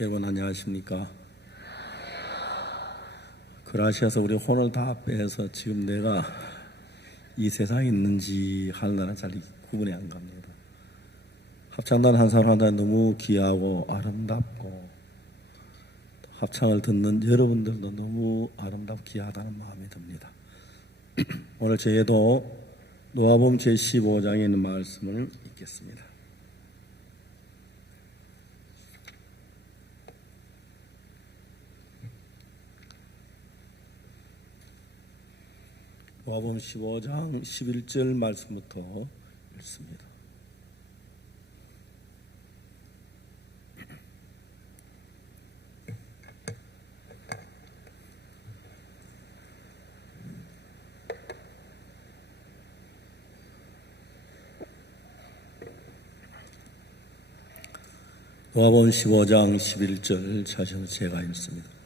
여러분 안녕하십니까? 그라시아서 우리 혼을 다 빼서 지금 내가 이 세상에 있는지 하늘나라 잘 구분이 안 갑니다. 합창단 한 사람 한 사람 너무 귀하고 아름답고 합창을 듣는 여러분들도 너무 아름답고 귀하다는 마음이 듭니다. 오늘 저희도 노아복음 제15장에 있는 말씀을 읽겠습니다. 노아복음 15장 11절 말씀부터 읽습니다. 노아복음 15장 11절 자신은 제가 읽습니다.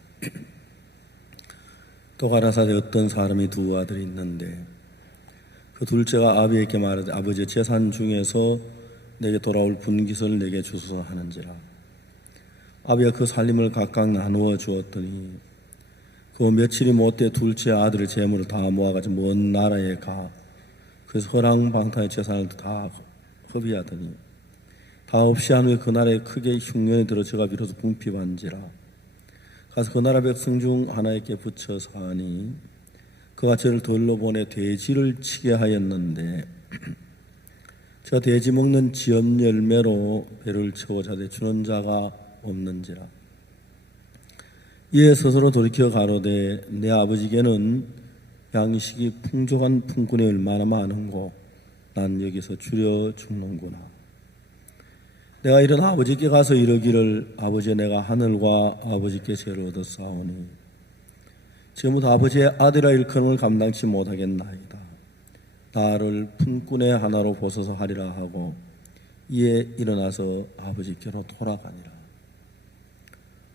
또 가라사대 어떤 사람이 두 아들이 있는데 그 둘째가 아비에게 말하되 아버지 재산 중에서 내게 돌아올 분깃을 내게 주소서 하는지라. 아비가 그 살림을 각각 나누어 주었더니 그 며칠이 못돼 둘째 아들의 재물을 다 모아가지고 먼 나라에 가 그래서 허랑방탕의 재산을 다 허비하더니 다 없이 한 후에 그 나라에 크게 흉년이 들어 저가 비로소 궁핍한지라. 가서 그 나라 백성 중 하나에게 붙여서 하니 그가 저를 들러 보내 돼지를 치게 하였는데 저 돼지 먹는 지엄 열매로 배를 채워 자되 주는 자가 없는지라. 이에 스스로 돌이켜 가로되 내 아버지께는 양식이 풍족한 품꾼이 얼마나 많은고 난 여기서 줄여 죽는구나. 내가 일어나 아버지께 가서 이르기를 아버지 내가 하늘과 아버지께 죄를 얻었사오니 지금부터 아버지의 아들이라 일컬음을 감당치 못하겠나이다. 나를 품꾼의 하나로 보소서 하리라 하고 이에 일어나서 아버지께로 돌아가니라.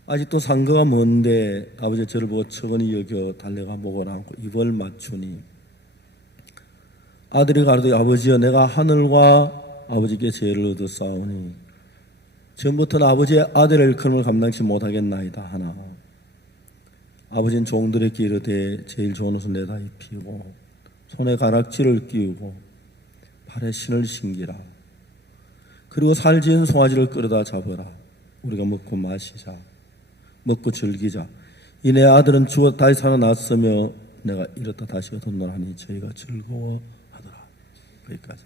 아직도 상거가 먼데 아버지 저를 보고 척은히 여겨 달려가 목을 안고 입을 맞추니 아들이 가로되 아버지여 내가 하늘과 아버지께 죄를 얻었사오니 전부터는 아버지의 아들의 일컬음을 감당치 못하겠나이다 하나 아버지는 종들에게 이르되 제일 좋은 옷을 내다 입히고 손에 가락지를 끼우고 발에 신을 신기라. 그리고 살지은 송아지를 끌어다 잡으라. 우리가 먹고 마시자. 먹고 즐기자. 이 내 아들은 죽어 다시 살아났으며 내가 이렇다 다시 얻었노라 하니 저희가 즐거워하더라. 거기까지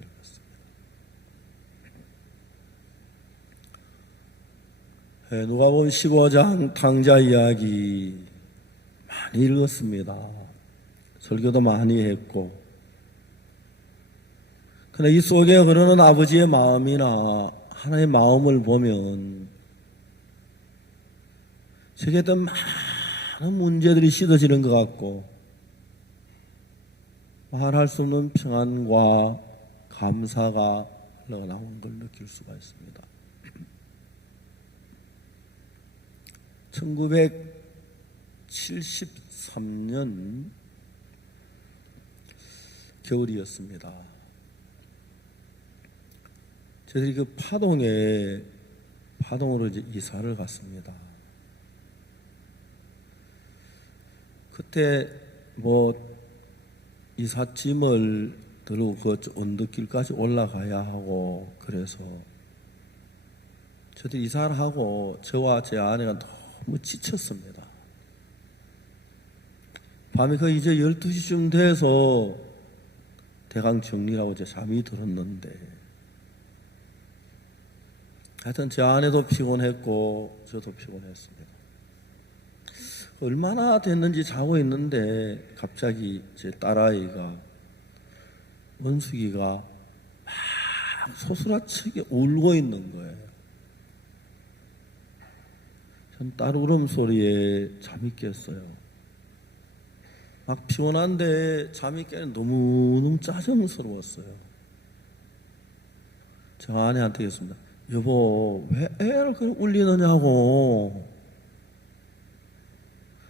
읽었습니다. 누가복음 15장 탕자 이야기 많이 읽었습니다. 설교도 많이 했고 그런데 이 속에 흐르는 아버지의 마음이나 하나의 마음을 보면 세계에 많은 문제들이 씻어지는 것 같고 말할 수 없는 평안과 감사가 흘러나오는 걸 느낄 수가 있습니다. 1973년 겨울이었습니다. 저희들이 그 파동으로 이제 이사를 갔습니다. 그때 이삿짐을 들고 그 언덕길까지 올라가야 하고 그래서 저도 이사를 하고 저와 제 아내가 너무 지쳤습니다. 밤에 거의 이제 12시쯤 돼서 대강 정리라고 이제 잠이 들었는데 하여튼 제 아내도 피곤했고 저도 피곤했습니다. 얼마나 됐는지 자고 있는데 갑자기 제 딸아이가 원숙이가 막 소스라치게 울고 있는 거예요. 전 딸 울음소리에 잠이 깼어요. 막 피곤한데 잠이 깨는 너무너무 짜증스러웠어요. 저 아내한테 했습니다. 여보 왜 애를 그렇게 울리느냐고.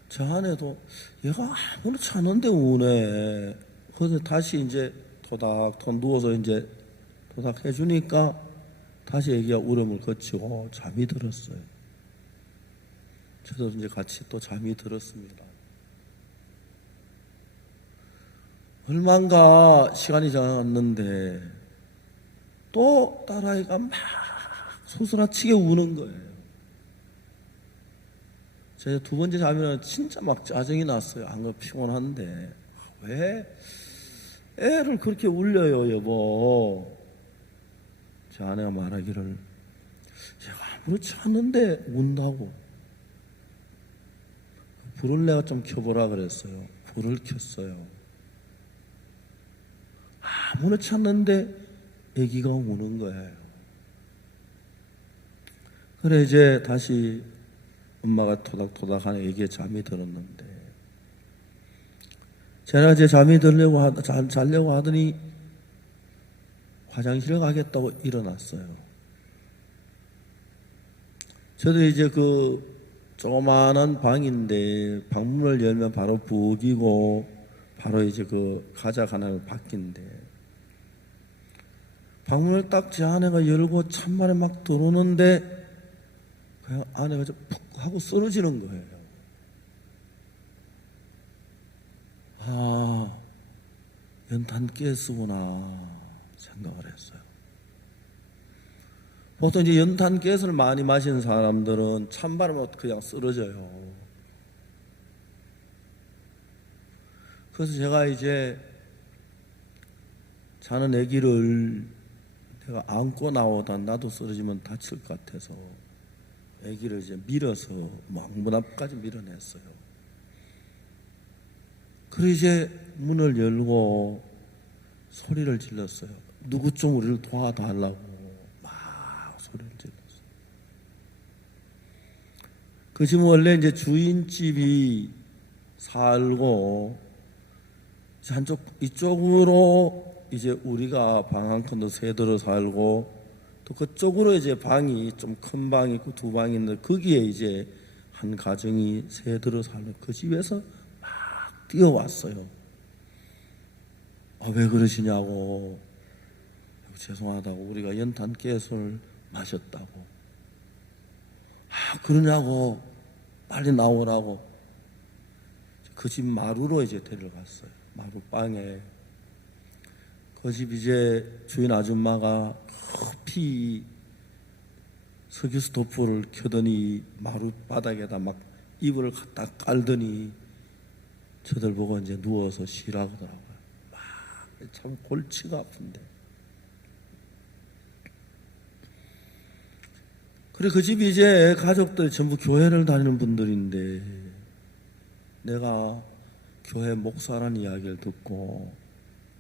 저 아내도 얘가 아무렇지 않은데 우네. 그래서 다시 이제 토닥토닥 누워서 이제 토닥 해주니까 다시 애기가 울음을 거치고 잠이 들었어요. 저도 이제 같이 또 잠이 들었습니다. 얼마인가 시간이 지났는데 또 딸아이가 막 소스라치게 우는 거예요. 제가 두 번째 자면은 진짜 막 짜증이 났어요. 안 그래도 피곤한데 왜 애를 그렇게 울려요, 여보? 제 아내가 말하기를 제가 아무렇지 않는데 운다고. 불을 내가 좀 켜보라 그랬어요. 불을 켰어요. 아무렇지 않는데 아기가 우는 거예요. 그래 이제 다시 엄마가 토닥토닥 하는 애기의 잠이 들었는데 제가 이제 잠이 들려고 자려고 하더니 화장실에 가겠다고 일어났어요. 저도 이제 그 조그마한 방인데 방문을 열면 바로 부엌이고 바로 이제 그 가작 하나를 바뀐데 방문을 딱 제 아내가 열고 찬바람에 막 들어오는데 그냥 아내가 푹 하고 쓰러지는 거예요. 아, 연탄 가스구나 생각을 했어요. 보통 이제 연탄 가스를 많이 마시는 사람들은 찬바람에 그냥 쓰러져요. 그래서 제가 이제 자는 아기를 내가 안고 나오다 나도 쓰러지면 다칠 것 같아서 아기를 이제 밀어서 문 앞까지 밀어냈어요. 그래서 이제 문을 열고 소리를 질렀어요. 누구 좀 우리를 도와달라고 막 소리를 질렀어요. 그 집은 원래 이제 주인집이 살고 한쪽 이쪽으로 이제 우리가 방 한 칸 더 새들어 살고 또 그쪽으로 이제 방이 좀 큰 방이 있고 두 방이 있는데 거기에 이제 한 가정이 새들어 살고 그 집에서 막 뛰어왔어요. 아, 왜 그러시냐고. 죄송하다고 우리가 연탄 가스를 마셨다고. 아, 그러냐고 빨리 나오라고 그 집 마루로 이제 데려갔어요. 마루방에 그 집 이제 주인 아줌마가 급히 석유 스토브를 켜더니 마루 바닥에다 막 이불을 갖다 깔더니 저들 보고 이제 누워서 쉬라고 하더라고요. 참 골치가 아픈데. 그래 그 집이 이제 가족들이 전부 교회를 다니는 분들인데 내가 교회 목사라는 이야기를 듣고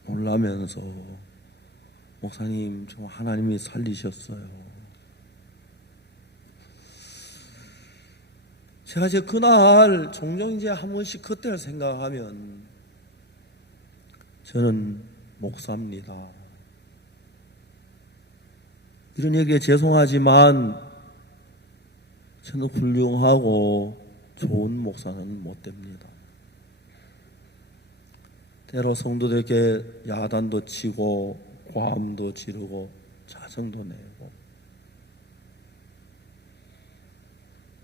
놀라면서 목사님 좀 하나님이 살리셨어요. 제가 이제 그날 종종 이제 한 번씩 그때를 생각하면 저는 목사입니다. 이런 얘기에 죄송하지만 저는 훌륭하고 좋은 목사는 못 됩니다. 때로 성도들에게 야단도 치고 고함도 지르고 자성도 내고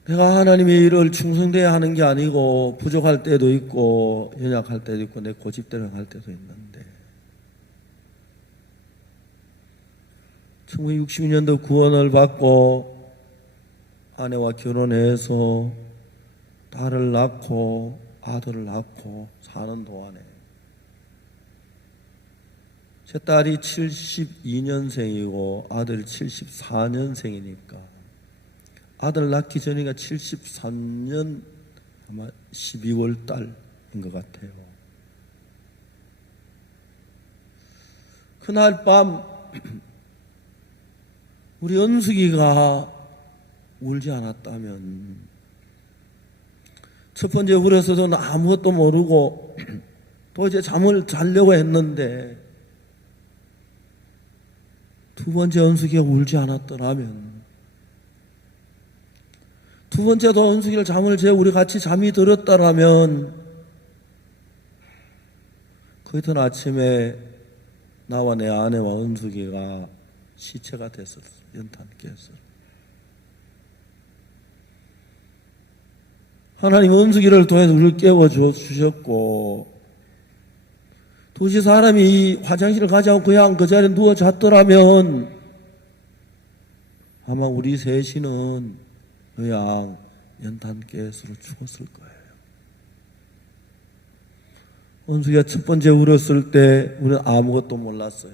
내가 하나님의 일을 충성되어야 하는 게 아니고 부족할 때도 있고 연약할 때도 있고 내 고집대로 할 때도 있는데 1962년도 구원을 받고 아내와 결혼해서 딸을 낳고 아들을 낳고 사는 동안에 제 딸이 72년생이고 아들이 74년생이니까 아들 낳기 전이가 73년 아마 12월 달인 것 같아요. 그날 밤 우리 은숙이가 울지 않았다면 첫 번째 울어서도 아무것도 모르고 또 이제 잠을 자려고 했는데 두 번째 은숙이가 울지 않았더라면 두 번째도 은숙이를 잠을 재워 우리 같이 잠이 들었다라면 그 이튿 아침에 나와 내 아내와 은숙이가 시체가 됐었어요. 연탄 가스로. 하나님 은수기를 통해서 우리를 깨워주셨고, 도시 사람이 화장실을 가지 않고 그냥 그 자리에 누워 잤더라면 아마 우리 셋이는 그냥 연탄가스로 죽었을 거예요. 은수기가 첫 번째 울었을 때 우리는 아무것도 몰랐어요.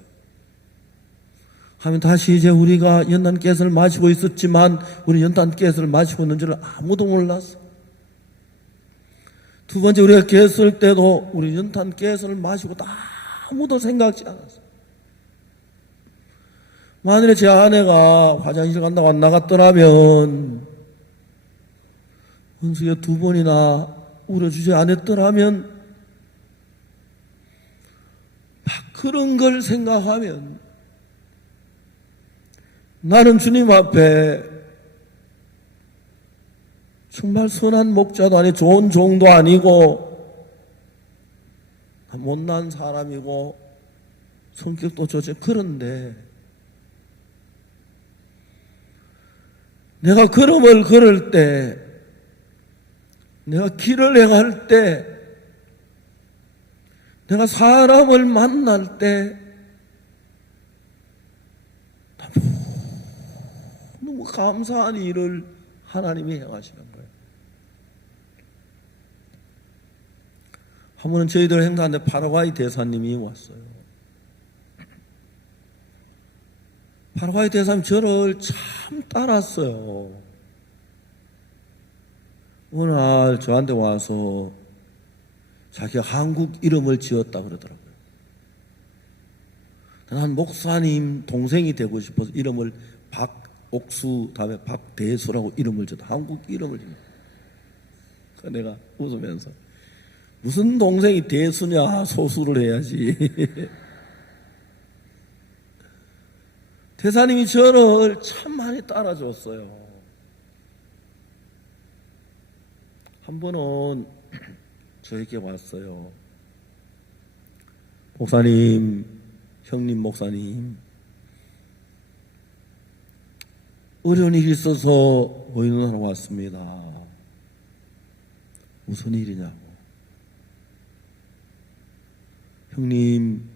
하면 다시 이제 우리가 연탄가스를 마시고 있었지만 우리 연탄가스를 마시고 있는 줄 아무도 몰랐어요. 두 번째 우리가 깼을 때도 우리 연탄가스를 마시고 아무도 생각지 않았어요. 만일에 제 아내가 화장실 간다고 안 나갔더라면, 은수가 두 번이나 울어주지 않았더라면, 막 그런 걸 생각하면 나는 주님 앞에 정말 선한 목자도 아니고 좋은 종도 아니고 못난 사람이고 성격도 좋지. 그런데 내가 걸음을 걸을 때, 내가 길을 행할 때, 내가 사람을 만날 때 너무 감사한 일을 하나님이 행하시는 거예요. 한 번은 저희들 행사하는데 파라과이 대사님이 왔어요. 파라과이 대사님 저를 참 따랐어요. 어느 날 저한테 와서 자기가 한국 이름을 지었다 그러더라고요. 난 목사님 동생이 되고 싶어서 이름을 박옥수 다음에 박대수라고 이름을 줬다. 한국 이름을 지었다. 그래서 내가 웃으면서 무슨 동생이 대수냐, 소수를 해야지. 대사님이 저를 참 많이 따라줬어요. 한 번은 저에게 왔어요. 목사님, 형님 목사님, 어려운 일이 있어서 의논하러 왔습니다. 무슨 일이냐고. 형님,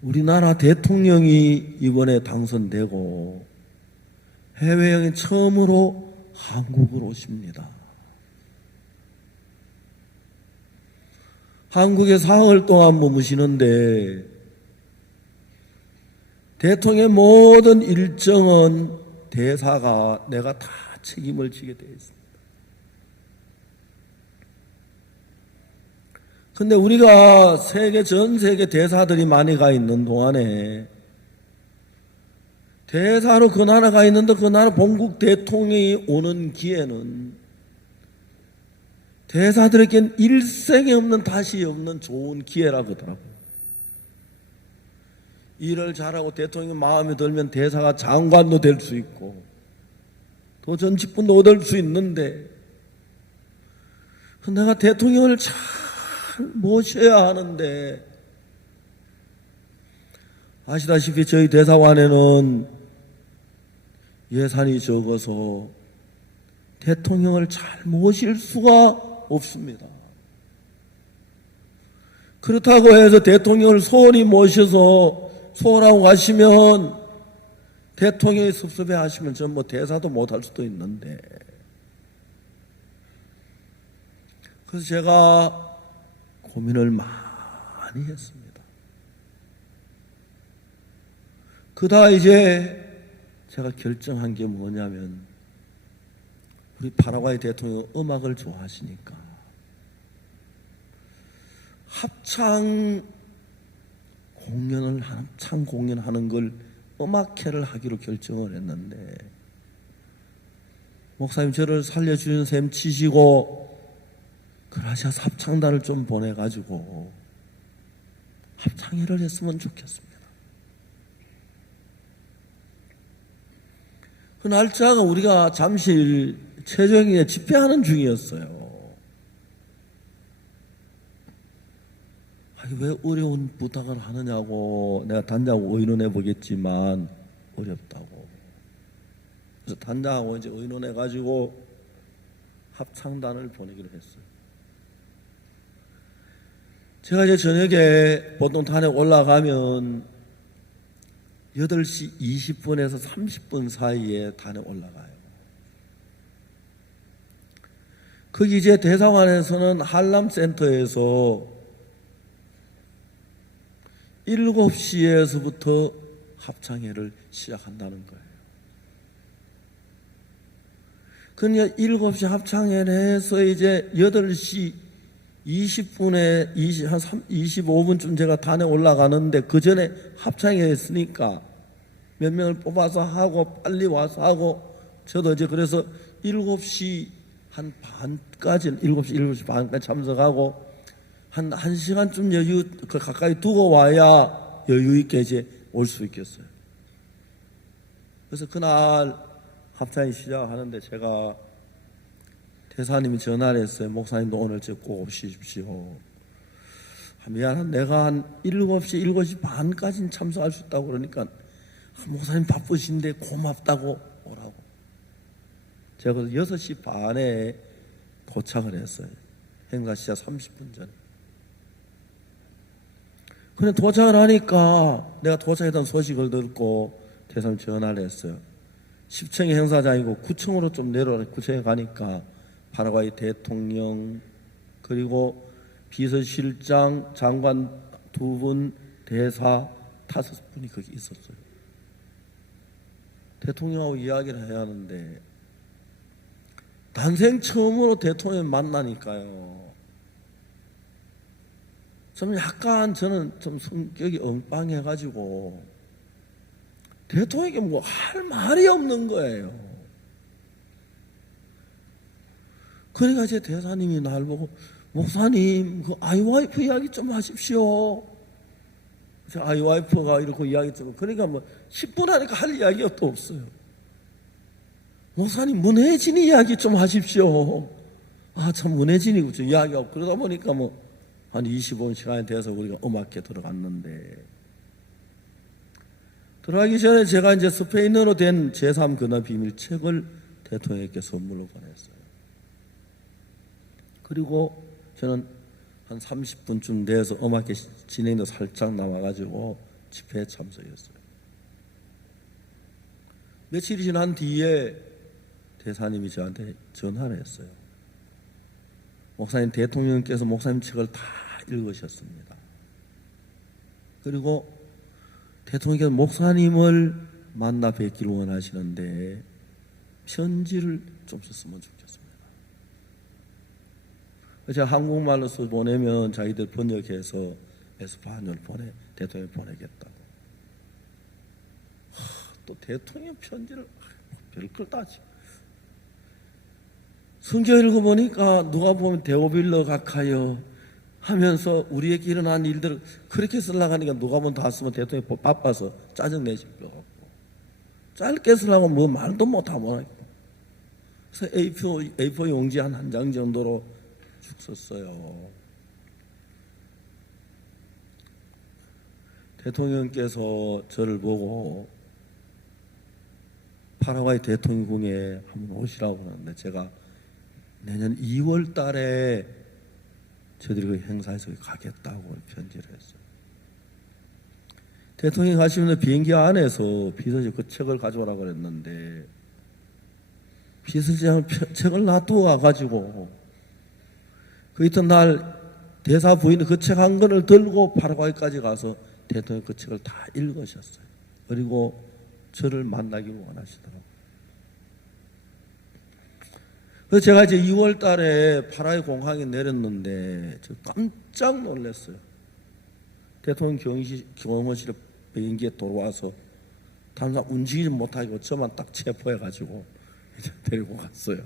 우리나라 대통령이 이번에 당선되고 해외여행 처음으로 한국으로 오십니다. 한국에 사흘 동안 머무시는데 대통령의 모든 일정은 대사가 내가 다 책임을 지게 되어 있습니다. 근데 우리가 전 세계 대사들이 많이 가 있는 동안에 대사로 그 나라 가 있는데 그 나라 본국 대통령이 오는 기회는 대사들에겐 일생에 없는 다시 없는 좋은 기회라고 하더라고요. 일을 잘하고 대통령 마음에 들면 대사가 장관도 될 수 있고 더 전직분도 얻을 수 있는데 내가 대통령을 잘 모셔야 하는데 아시다시피 저희 대사관에는 예산이 적어서 대통령을 잘 모실 수가 없습니다. 그렇다고 해서 대통령을 소홀히 모셔서 소홀하고 가시면 대통령이 섭섭해 하시면 전 뭐 대사도 못할 수도 있는데, 그래서 제가 고민을 많이 했습니다. 그러다 이제 제가 결정한 게 뭐냐면, 우리 파라과이 대통령 음악을 좋아하시니까 합창 공연하는 걸 음악회를 하기로 결정을 했는데, 목사님 저를 살려주는 셈 치시고 그라시아 합창단을 좀 보내가지고 합창회를 했으면 좋겠습니다. 그 날짜가 우리가 잠실 최정에 집회하는 중이었어요. 아니, 왜 어려운 부탁을 하느냐고 내가 단장하고 의논해 보겠지만 어렵다고. 그래서 단장하고 이제 의논해 가지고 합창단을 보내기로 했어요. 제가 이제 저녁에 보통 단에 올라가면 8시 20분에서 30분 사이에 단에 올라가요. 거기 이제 대사관에서는 한람센터에서 7시에서부터 합창회를 시작한다는 거예요. 그러니까 7시 합창회를 해서 이제 8시 20분에 25분쯤 제가 단에 올라가는데 그 전에 합창회 했으니까 몇 명을 뽑아서 하고 빨리 와서 하고 저도 이제 그래서 7시 한 반까지는 7시 반까지 참석하고 한 1시간쯤 여유 가까이 두고 와야 여유 있게 이제 올 수 있겠어요. 그래서 그날 합창이 시작하는데 제가 대사님이 전화를 했어요. 목사님도 오늘 꼭 오십시오. 미안한 내가 한 7시 반까지는 참석할 수 있다고 그러니까 목사님 바쁘신데 고맙다고 오라고. 제가 6시 반에 도착을 했어요. 행사 시작 30분 전에. 근데 도착을 하니까 내가 도착했다는 소식을 듣고 대사님 전화를 했어요. 10층의 행사장이고 9층으로 좀 내려가 9층에 가니까 파라과이 대통령 그리고 비서실장 장관 2분 대사 5분이 거기 있었어요. 대통령하고 이야기를 해야 하는데 난생 처음으로 대통령 만나니까요. 좀 약간 저는 좀 성격이 엉빵해가지고 대통령에게 뭐 할 말이 없는 거예요. 그러니까 제 대사님이 날 보고 목사님 그 아이와이프 이야기 좀 하십시오. 제 아이와이프가 이렇게 이야기 좀 그러니까 뭐 10분 하니까 할 이야기가 또 없어요. 목사님 문혜진 이야기 좀 하십시오. 아 참 문혜진이고 좀 이야기하고 그러다 보니까 뭐 한 25분 시간이 돼서 우리가 음악회 들어갔는데 들어가기 전에 제가 이제 스페인어로 된 제3 근원 비밀 책을 대통령께 선물로 보냈어요. 그리고 저는 한 30분쯤 돼서 음악회 진행도 살짝 나와가지고 집회에 참석했어요. 며칠이 지난 뒤에 대사님이 저한테 전화를 했어요. 목사님 대통령께서 목사님 책을 다 읽으셨습니다. 그리고 대통령께서 목사님을 만나 뵙기를 원하시는데 편지를 좀 썼으면 좋겠습니다. 제가 한국말로 써 보내면 자기들 번역해서 에스파뇰 대통령 보내겠다고. 또 대통령 편지를 별걸 따지. 성경 읽어보니까 누가 보면 데오빌러 각하여 하면서 우리에게 일어난 일들을 그렇게 쓰려고 하니까 누가 보면 다 쓰면 대통령이 바빠서 짜증내실 것 같고 짧게 쓰려고 뭐 말도 못하고 그래서 A4 용지 한 장 정도로 쭉 썼어요. 대통령께서 저를 보고 파라과이 대통령궁에 한번 오시라고 하는데 제가 내년 2월 달에 저들이 그 행사에서 가겠다고 편지를 했어요. 대통령이 가시면 비행기 안에서 비서실 그 책을 가져오라고 그랬는데 비서실장은 책을 놔두고 와가지고 그 이튿날 대사 부인이 그 책 한 권을 들고 파라과이까지 가서 대통령 그 책을 다 읽으셨어요. 그리고 저를 만나기 원하시더라고요. 그래서 제가 이제 2월 달에 파라과이 공항에 내렸는데 저 깜짝 놀랐어요. 대통령 경호실에 비행기에 돌아와서 당장 움직이지 못하고 저만 딱 체포해가지고 이제 데리고 갔어요.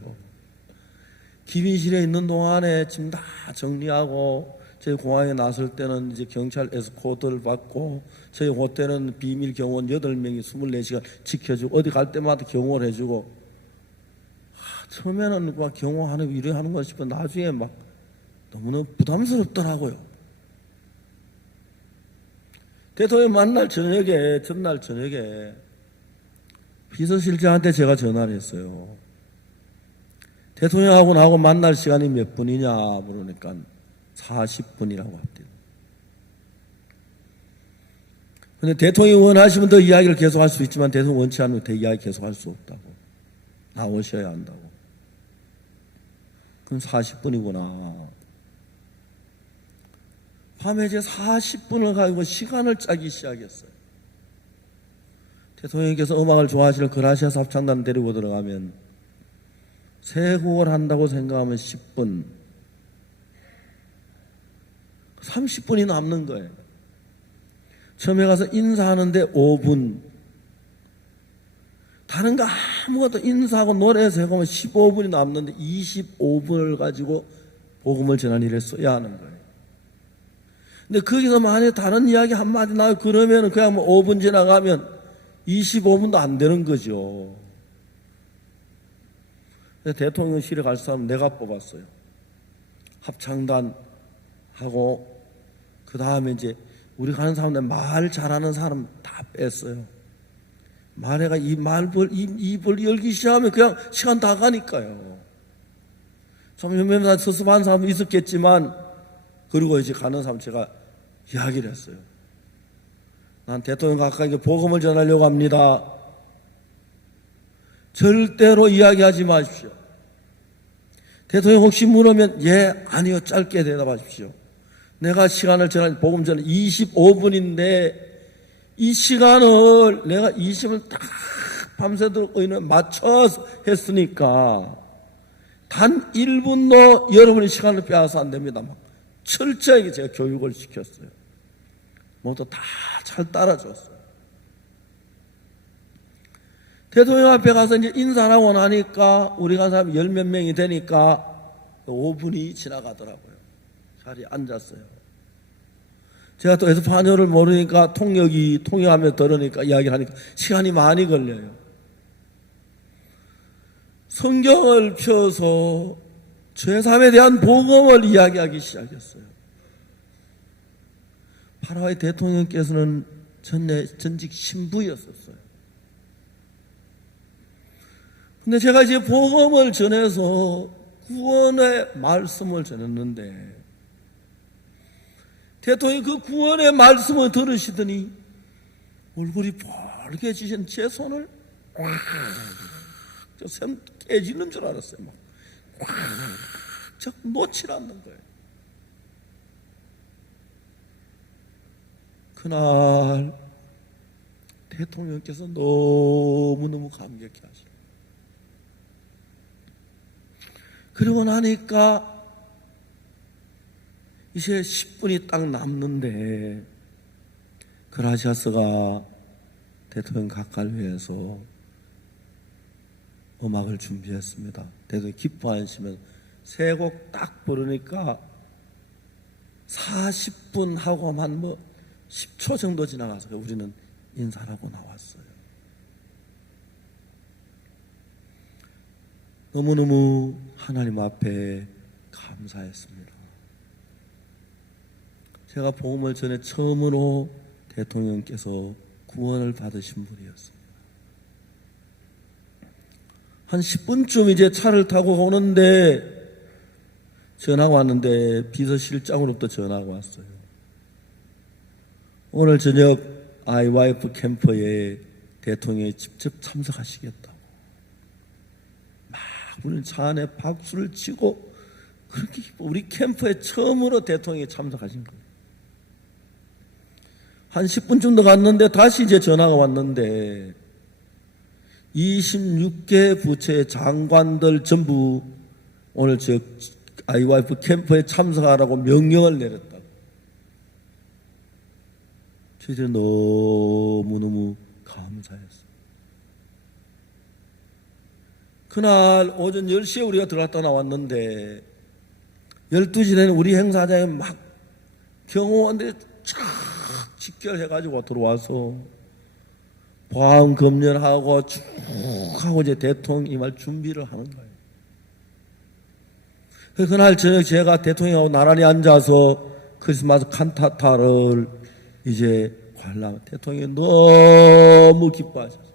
기빈실에 있는 동안에 지금 다 정리하고 저희 공항에 나설 때는 이제 경찰 에스코트를 받고 저희 호텔은 비밀 경호원 8명이 24시간 지켜주고 어디 갈 때마다 경호를 해주고 처음에는 막 경호하는 일을 하는 거 싶어 나중에 막 너무너무 부담스럽더라고요. 대통령 만날 저녁에 전날 저녁에 비서실장한테 제가 전화를 했어요. 대통령하고 나하고 만날 시간이 몇 분이냐 물으니까 40분이라고 합니다. 근데 대통령이 원하시면 더 이야기를 계속할 수 있지만 대통령 원치 않으면 더 이야기 계속할 수 없다고. 나오셔야 한다고. 그럼 40분이구나. 밤에 이제 40분을 가지고 시간을 짜기 시작했어요. 대통령께서 음악을 좋아하시는 그라시아스 합창단 데리고 들어가면 세 곡을 한다고 생각하면 10분, 30분이 남는 거예요. 처음에 가서 인사하는데 5분, 다른 거 아무것도 인사하고 노래해서 해보면 15분이 남는데 25분을 가지고 복음을 전하는 일에 써야 하는 거예요. 근데 거기서 만약에 다른 이야기 한마디 나요 그러면 그냥 뭐 5분 지나가면 25분도 안 되는 거죠. 대통령실에 갈 사람 내가 뽑았어요. 합창단하고 그 다음에 이제 우리 가는 사람들 말 잘하는 사람 다 뺐어요. 말해가 입을 열기 시작하면 그냥 시간 다 가니까요. 참 몇몇 서습한 사람 있었겠지만 그리고 이제 가는 사람 제가 이야기를 했어요. 난 대통령 가까이 복음을 전하려고 합니다. 절대로 이야기하지 마십시오. 대통령 혹시 물으면 예, 아니요 짧게 대답하십시오. 내가 시간을 전할 복음 전에 25분인데 이 시간을 내가 20을 딱 밤새도록 의논 맞춰서 했으니까 단 1분도 여러분의 시간을 빼앗아 안 됩니다. 철저하게 제가 교육을 시켰어요. 모두 다 잘 따라줬어요. 대통령 앞에 가서 이제 인사를 하고 나니까 우리 간 사람이 10몇 명이 되니까 5분이 지나가더라고요. 자리에 앉았어요. 제가 또 에스파뇰을 모르니까 통역하며 들으니까 이야기를 하니까 시간이 많이 걸려요. 성경을 펴서 죄사함에 대한 복음을 이야기하기 시작했어요. 파라과이 대통령께서는 전직 신부였었어요. 근데 제가 이제 복음을 전해서 구원의 말씀을 전했는데 대통령이 그 구원의 말씀을 들으시더니 얼굴이 빨개지신 제 손을 샘 깨지는 줄 알았어요. 자꾸 놓질 않는 거예요. 그날 대통령께서 너무너무 감격해 하시고 그러고 나니까 이제 10분이 딱 남는데 그라시아스가 대통령 각하를 위해서 음악을 준비했습니다. 대통령이 기뻐하시면 세 곡 딱 부르니까 40분 하고만 10초 정도 지나가서 우리는 인사를 하고 나왔어요. 너무너무 하나님 앞에 감사했습니다. 제가 복음을 전에 처음으로 대통령께서 구원을 받으신 분이었습니다. 한 10분쯤 이제 차를 타고 오는데 전화가 왔는데 비서실장으로부터 전화가 왔어요. 오늘 저녁 IYF 캠프에 대통령이 직접 참석하시겠다고. 막 우리는 차 안에 박수를 치고 그렇게 우리 캠프에 처음으로 대통령이 참석하신 거예요. 한 10분쯤 더 갔는데 다시 이제 전화가 왔는데 26개 부처의 장관들 전부 오늘 저 IYF 캠프에 참석하라고 명령을 내렸다고. 저희들이 너무너무 감사했어요. 그날 오전 10시에 우리가 들어갔다 나왔는데 12시 되는 우리 행사장에 막 경호원들이 쫙 직결해가지고 들어와서 보안 검열하고 쭉 하고 이제 대통령 임할 준비를 하는 거예요. 그날 저녁 제가 대통령하고 나란히 앉아서 크리스마스 칸타타를 이제 관람, 대통령이 너무 기뻐하셨어요.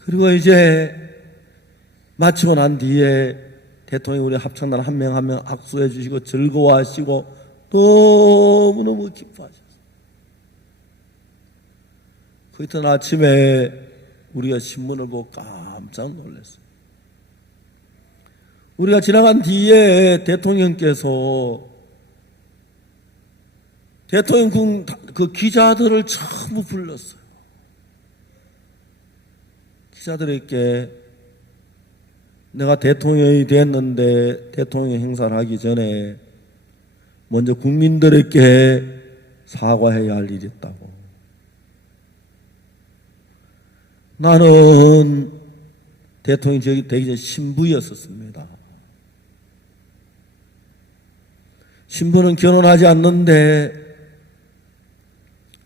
그리고 이제 마치고 난 뒤에 대통령이 우리 합창단 한 명 한 명 악수해 주시고 즐거워하시고 너무너무 기뻐하셨어요. 그 이튿 아침에 우리가 신문을 보고 깜짝 놀랐어요. 우리가 지나간 뒤에 대통령께서 대통령 그 기자들을 전부 불렀어요. 기자들에게 내가 대통령이 됐는데 대통령 행사를 하기 전에 먼저 국민들에게 사과해야 할 일이 있다고. 나는 대통령이 되기 전에 신부였었습니다. 신부는 결혼하지 않는데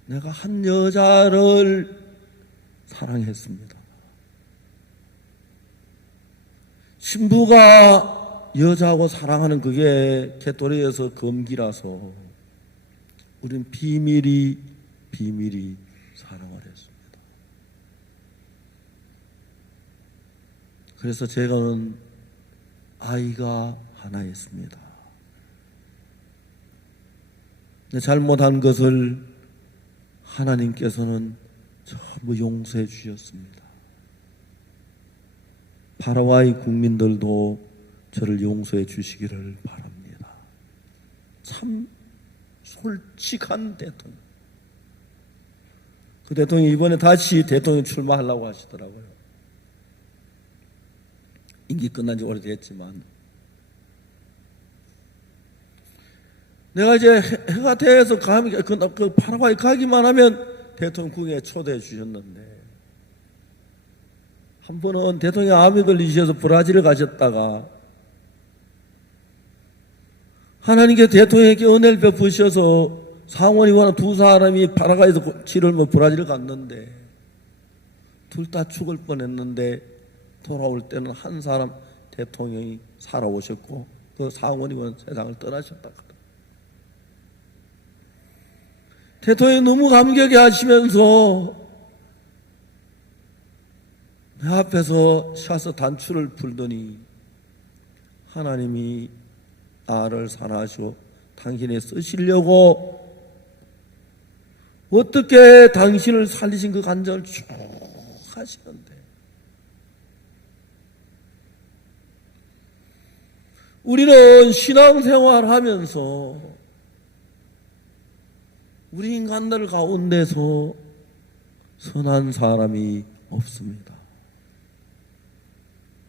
내가 한 여자를 사랑했습니다. 신부가 여자하고 사랑하는 그게 개토리에서 금기라서 우린 비밀이 사랑을 했습니다. 그래서 제가는 아이가 하나 있습니다. 잘못한 것을 하나님께서는 전부 용서해 주셨습니다. 파라과이 국민들도 저를 용서해 주시기를 바랍니다. 참 솔직한 대통령. 그 대통령이 이번에 다시 대통령 출마하려고 하시더라고요. 임기 끝난 지 오래됐지만 내가 이제 해가 돼서 그 파라과이 가기만 하면 대통령궁에 초대해 주셨는데 한 번은 대통령 암이 걸리셔서 브라질을 가셨다가 하나님께 대통령에게 은혜를 베푸셔서 상원의원 두 사람이 파라과이에서 치료를 브라질을 갔는데 둘 다 죽을 뻔했는데 돌아올 때는 한 사람 대통령이 살아오셨고 그 상원의원 세상을 떠나셨다. 대통령이 너무 감격해 하시면서 내 앞에서 샤스 단추를 풀더니 하나님이 나를 사랑하시고 당신이 쓰시려고 어떻게 당신을 살리신 그 간증을 쭉 하시는데 우리는 신앙생활 하면서 우리 인간들 가운데서 선한 사람이 없습니다.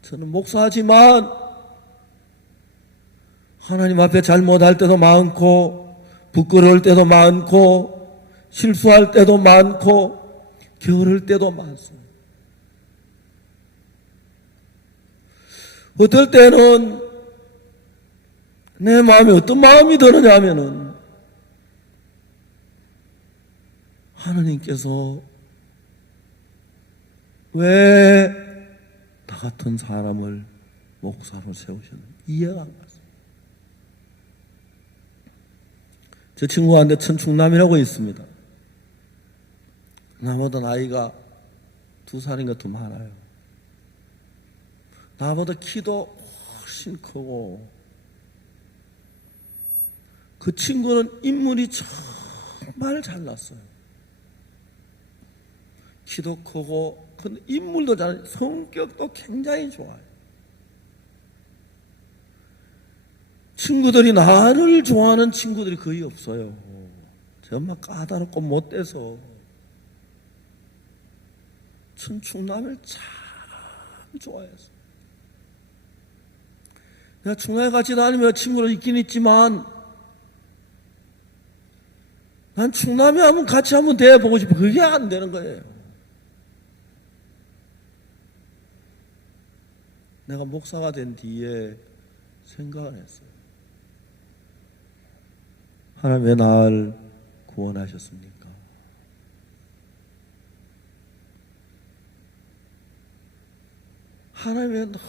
저는 목사지만 하나님 앞에 잘못할 때도 많고 부끄러울 때도 많고 실수할 때도 많고 게으를 때도 많습니다. 어떨 때는 내 마음에 어떤 마음이 드느냐 하면은 하나님께서 왜 나 같은 사람을 목사로 세우셨는지 이해가 안 갔어요. 제 친구한테 천충남이라고 있습니다. 나보다 나이가 2살인가 더 많아요. 나보다 키도 훨씬 크고 그 친구는 인물이 정말 잘났어요. 키도 크고 근데 인물도 잘, 성격도 굉장히 좋아요. 친구들이 나를 좋아하는 친구들이 거의 없어요. 정말 까다롭고 못돼서 천충남을 참 좋아했어요. 내가 중학에 같이 다니며 친구로 있긴 있지만 난 충남에 한번 같이 한번 대해보고 싶어. 그게 안 되는 거예요. 내가 목사가 된 뒤에 생각을 했어요. 하나님 왜 나를 구원하셨습니까? 하나님 왜 너무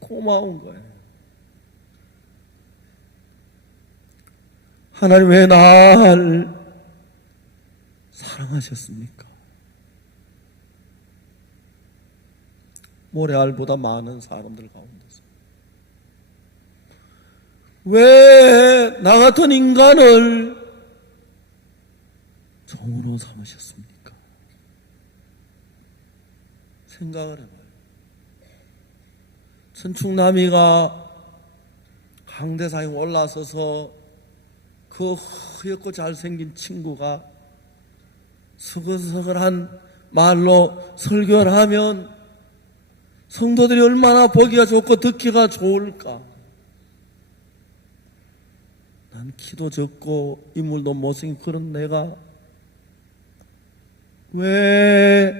고마운 거예요. 하나님 왜 나를 사랑하셨습니까? 모래알보다 많은 사람들 가운데서 왜 나 같은 인간을 종으로 삼으셨습니까? 생각을 해봐요. 천충나미가 강대상에 올라서서 그 허옇고 잘생긴 친구가 서글서글한 말로 설교를 하면 성도들이 얼마나 보기가 좋고 듣기가 좋을까. 난 키도 적고 인물도 못생긴 그런 내가 왜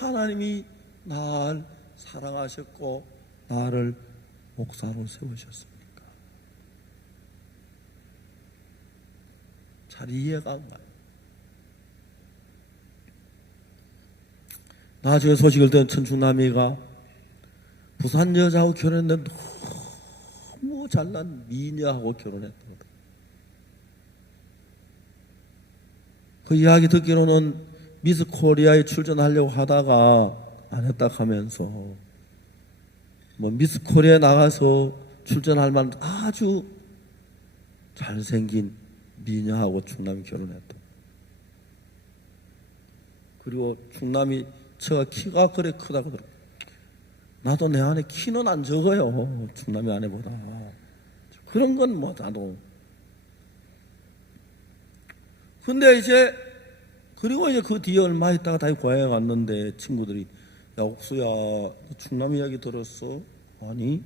하나님이 나를 사랑하셨고 나를 목사로 세우셨습니까? 잘 이해가 안 가요. 나중에 소식을 듣는 천충나미가 부산 여자하고 결혼했는데 너무 잘난 미녀하고 결혼했던 거다. 그 이야기 듣기로는 미스 코리아에 출전하려고 하다가 안 했다 하면서 뭐 미스 코리아에 나가서 출전할 만한 아주 잘생긴 미녀하고 충남이 결혼했다. 그리고 충남이 제가 키가 그래 크다고 그러고 나도 내 안에 키는 안 적어요. 충남이 아내보다. 그런 건 뭐 나도. 근데 이제 그리고 이제 그 뒤에 얼마 있다가 다시 고향에 갔는데 친구들이 야 옥수야 충남 이야기 들었어? 아니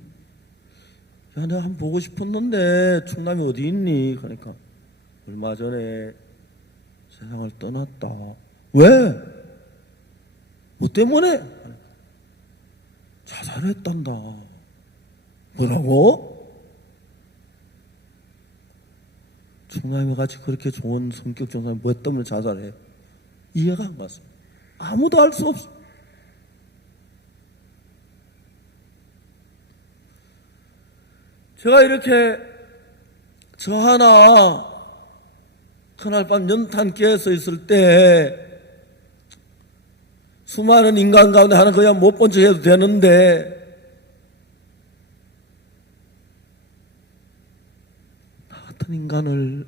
야 내가 한번 보고 싶었는데 충남이 어디 있니? 그러니까 얼마 전에 세상을 떠났다. 왜? 뭐 때문에? 자살했단다. 뭐라고? 충남이 같이 그렇게 좋은 성격 좋은 사람이 뭐 때문에 자살해? 이해가 안 갔습니다. 아무도 알 수 없어. 제가 이렇게 저 하나 그날 밤 연탄 깨서 있을 때 수많은 인간 가운데 하나 그냥 못 본 척 해도 되는데 나 같은 인간을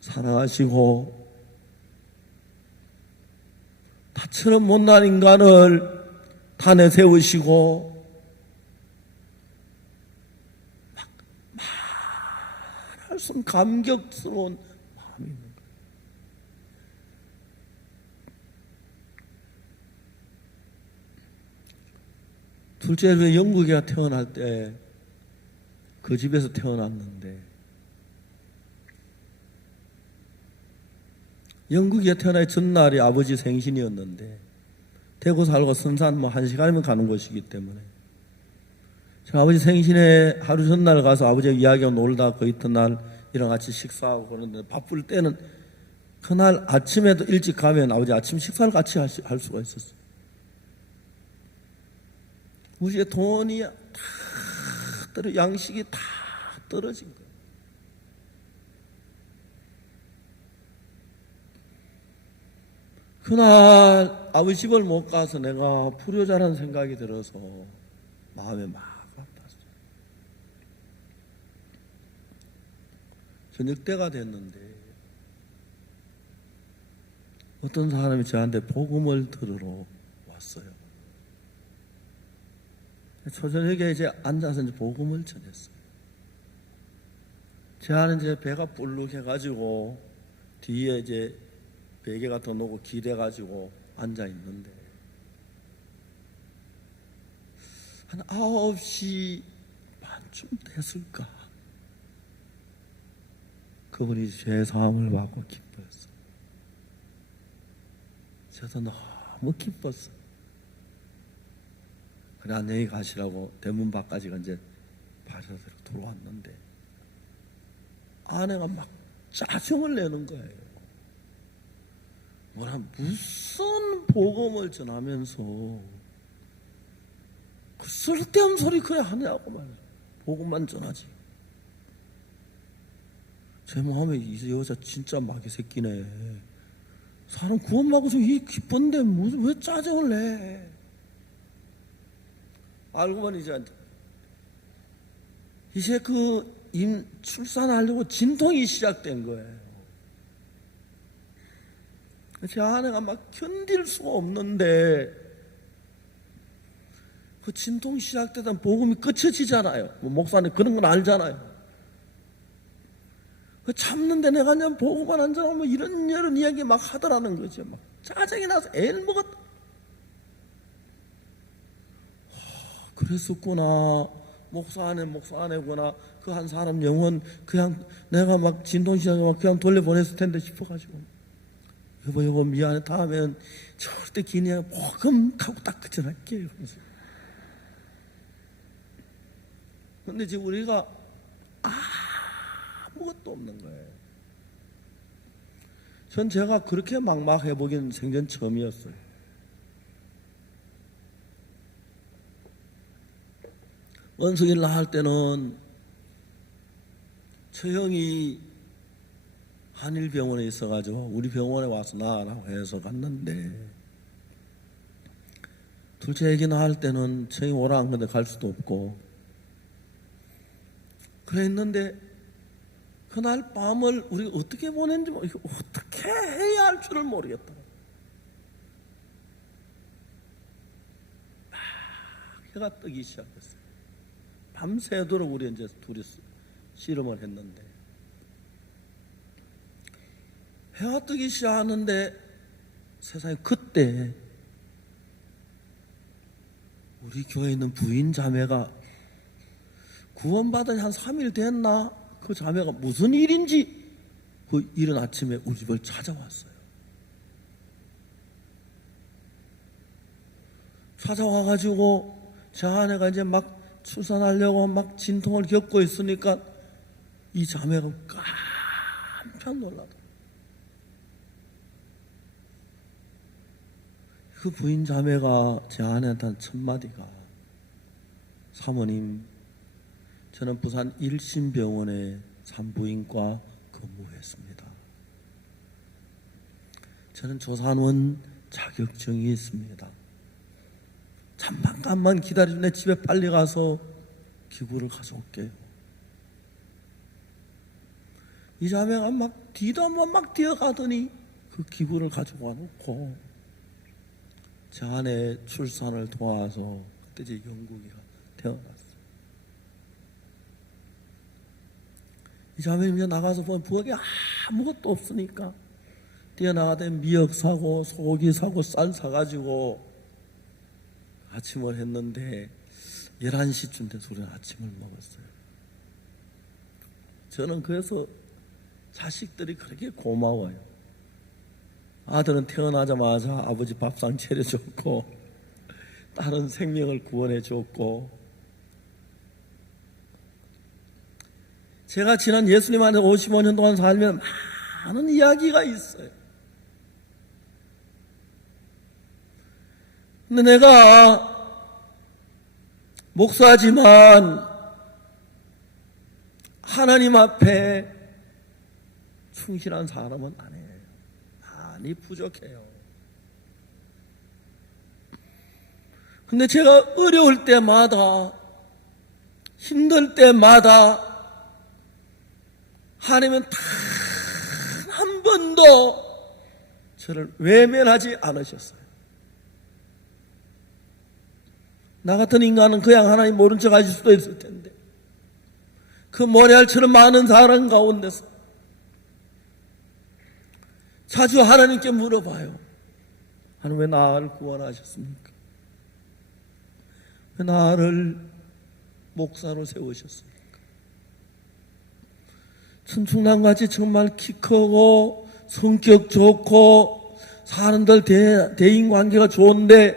사랑하시고 나처럼 못난 인간을 다 내세우시고 말할 수 없는 감격스러운 마음이 있는 거예요. 둘째 영국이가 태어날 때 그 집에서 태어났는데 영국이가 태어나기 전날이 아버지 생신이었는데 대구 살고 선산 뭐 1시간이면 가는 곳이기 때문에 제가 아버지 생신에 하루 전날 가서 아버지가 이야기하고 놀다 그 이튿날 이랑 같이 식사하고 그러는데 바쁠 때는 그날 아침에도 일찍 가면 아버지 아침 식사를 같이 할 수가 있었어요. 우리의 돈이 다 양식이 다 떨어진 거예요. 그날 아버지 집을 못 가서 내가 불효자라는 생각이 들어서 마음에 막 아팠어요. 저녁 때가 됐는데 어떤 사람이 저한테 복음을 들으러 왔어요. 초저녁에 이제 앉아서 이제 복음을 전했어요. 제 안에 이제 배가 불룩해가지고 뒤에 이제 베개 같은 거 놓고 기대가지고 앉아 있는데 한 9시 반쯤 됐을까? 그분이 제 사함을 받고 기뻐했어요. 저도 너무 기뻤어요. 그래 안녕히 가시라고 대문 밖까지 이제 발에서 들어왔는데 아내가 막 짜증을 내는 거예요. 뭐라 무슨 복음을 전하면서 그 쓸데없는 소리 그래 하냐고 말이야. 복음만 전하지. 제 마음에 이 여자 진짜 마귀 새끼네. 사람 구원 받고서 이 기쁜데 무슨 왜 짜증을 내? 알고 보니 이제 출산하려고 진통이 시작된 거예요. 제 아내가 막 견딜 수가 없는데, 그 진통 시작되던 복음이 끝쳐지잖아요. 목사님 그런 건 알잖아요. 그 참는데 내가 그냥 복음만 안 전하면 이런 이야기 막 하더라는 거죠. 막 짜증이 나서 애를 먹었다. 그랬었구나. 목사 아내구나. 그 한 사람 영혼 그냥 내가 막 진동 시작하면 그냥 돌려보냈을 텐데 싶어가지고, 여보 미안해. 다음에는 절대 기니야 복음 하고 딱 그쳐날게요. 근데 지금 우리가 아무것도 없는 거예요. 전 제가 그렇게 막막해보기는 생전 처음이었어요. 원숭이를 낳을 때는 처형이 한일병원에 있어가지고 우리 병원에 와서 낳으라고 해서 갔는데, 둘째 애기 낳을 때는 처형이 오라는 건데 갈 수도 없고 그랬는데, 그날 밤을 우리가 어떻게 보냈는지 어떻게 해야 할 줄을 모르겠다. 해가 뜨기 시작했어요. 밤새도록 우리 이제 둘이 씨름을 했는데, 해가 뜨기 시작하는데 세상에 그때 우리 교회에 있는 부인 자매가 구원받은 한 3일 됐나? 그 자매가 무슨 일인지 그 이른 아침에 우리 집을 찾아왔어요. 찾아와가지고 제 아내가 이제 막 출산하려고 막 진통을 겪고 있으니까 이 자매가 깜짝 놀라더라고요. 그 부인 자매가 제 아내한테 한 첫 마디가, 사모님, 저는 부산 일신병원에 산부인과 근무했습니다. 저는 조산원 자격증이 있습니다. 잠깐만 기다리면 내 집에 빨리 가서 기구를 가져올게요. 이 자매가 막 뒤도 막 뛰어가더니 그 기구를 가지고 와놓고 제 아내 출산을 도와서 그때 제 영국이가 태어났어요. 이 자매는 이제 나가서 보면 부엌에 아무것도 없으니까 뛰어나가다 미역 사고 소고기 사고 쌀 사가지고 아침을 했는데 11시쯤 돼서 우리는 아침을 먹었어요. 저는 그래서 자식들이 그렇게 고마워요. 아들은 태어나자마자 아버지 밥상 차려줬고, 딸은 생명을 구원해줬고, 제가 지난 예수님 안에 55년 동안 살면 많은 이야기가 있어요. 근데 내가 목사지만 하나님 앞에 충실한 사람은 아니에요. 많이 부족해요. 근데 제가 어려울 때마다, 힘들 때마다 하나님은 단 한 번도 저를 외면하지 않으셨어요. 나 같은 인간은 그냥 하나님 모른 척 하실 수도 있을 텐데, 그 모래알처럼 많은 사람 가운데서 자주 하나님께 물어봐요. 하나님, 왜 나를 구원하셨습니까? 왜 나를 목사로 세우셨습니까? 천충남같이 정말 키 크고 성격 좋고 사람들 대인관계가 좋은데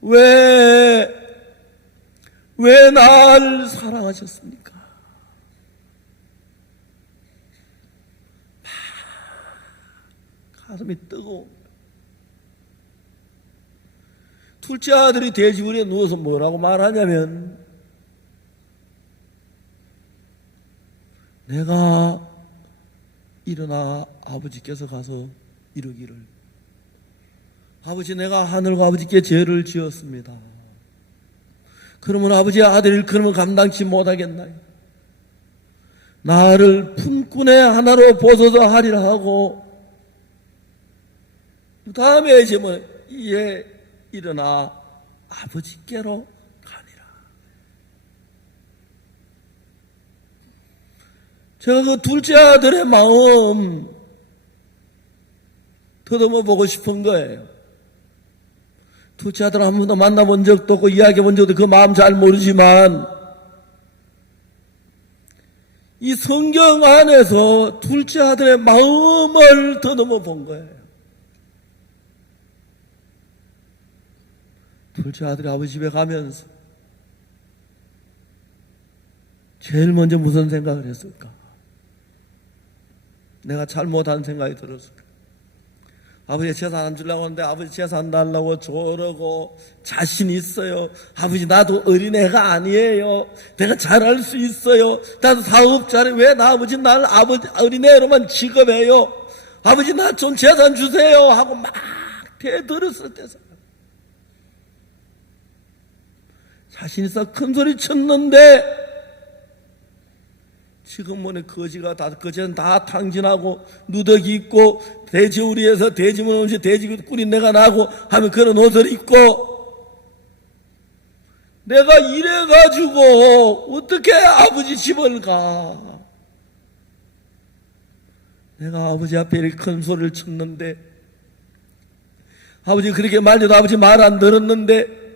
왜 나를 사랑하셨습니까? 가슴이 뜨거워. 둘째 아들이 돼지우리에 누워서 뭐라고 말하냐면, 내가 일어나 아버지께서 가서 이르기를, 아버지, 내가 하늘과 아버지께 죄를 지었습니다. 그러면 아버지의 아들을 그러면 감당치 못하겠나요? 나를 품꾼의 하나로 보소서 하리라 하고, 그 다음에 이제 이에 일어나 아버지께로 가니라. 제가 그 둘째 아들의 마음 더듬어 보고 싶은 거예요. 둘째 아들 한 번도 만나본 적도 없고 이야기해 본 적도 그 마음 잘 모르지만, 이 성경 안에서 둘째 아들의 마음을 더듬어 본 거예요. 둘째 아들이 아버지 집에 가면서 제일 먼저 무슨 생각을 했을까? 내가 잘못한 생각이 들었을까? 아버지 재산 안 주려고 하는데 아버지 재산 달라고 저러고 자신 있어요. 아버지 나도 어린애가 아니에요. 내가 잘할 수 있어요. 나도 사업자래. 왜 나 아버지 날 아버지 어린애로만 취급해요? 아버지 나 좀 재산 주세요 하고 막 대들었을 때 자신 있어 큰 소리 쳤는데, 지금 거지는 다 탕진하고 누더기 입고 돼지우리에서 돼지문 음식 돼지 꿀인 내가 나고 하면 그런 옷을 입고, 내가 이래가지고 어떻게 아버지 집을 가? 내가 아버지 앞에 이렇게 큰 소리를 쳤는데, 아버지 그렇게 말려도 아버지 말 안 들었는데,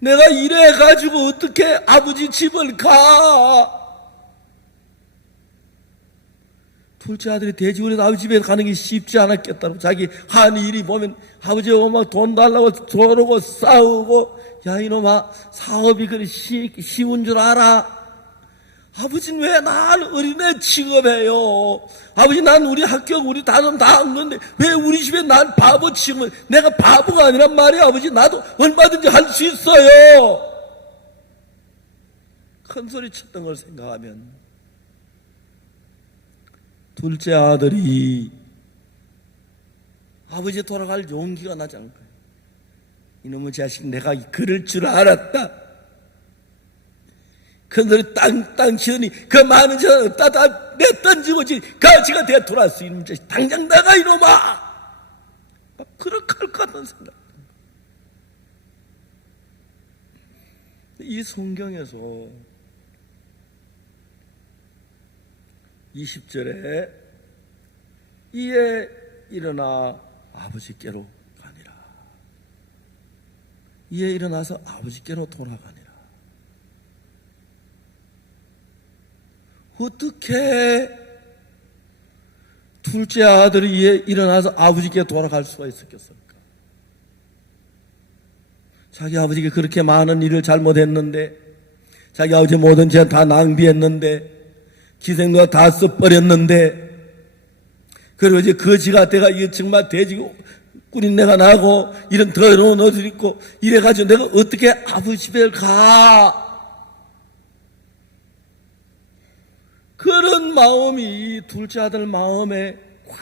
내가 이래가지고 어떻게 아버지 집을 가? 둘째 아들이 돼지우리 아버지 집에 가는 게 쉽지 않았겠다고. 자기 한 일이 보면 아버지 엄마 돈 달라고 저러고 싸우고, 야 이놈아 사업이 그리 쉬운 줄 알아? 아버지는 왜 날 어린애 취급해요? 아버지 난 우리 학교 우리 단원 다 한 건데 왜 우리 집에 난 바보 취급을? 내가 바보가 아니란 말이야. 아버지 나도 얼마든지 할 수 있어요. 큰 소리 쳤던 걸 생각하면 둘째 아들이 아버지 돌아갈 용기가 나지 않을 거예요. 이놈의 자식 내가 그럴 줄 알았다. 큰 소리 땅땅 치더니 그 많은 재산 없다 다 내던지고 가지가 되돌아왔어. 이놈 자식 당장 나가 이놈아. 막 그렇게 할 것 같은 생각. 이 성경에서 20절에 이에 일어나 아버지께로 가니라. 이에 일어나서 아버지께로 돌아가니라. 어떻게 둘째 아들이 이에 일어나서 아버지께 돌아갈 수가 있었겠습니까? 자기 아버지가 그렇게 많은 일을 잘못했는데, 자기 아버지 모든 재산 다 낭비했는데, 기생도 다 써버렸는데, 그리고 이제 거지가 내가 이게 정말 돼지 꿀인 내가 나고 이런 더러운 옷을 입고 이래가지고 내가 어떻게 아버지 집에 가? 그런 마음이 둘째 아들 마음에 확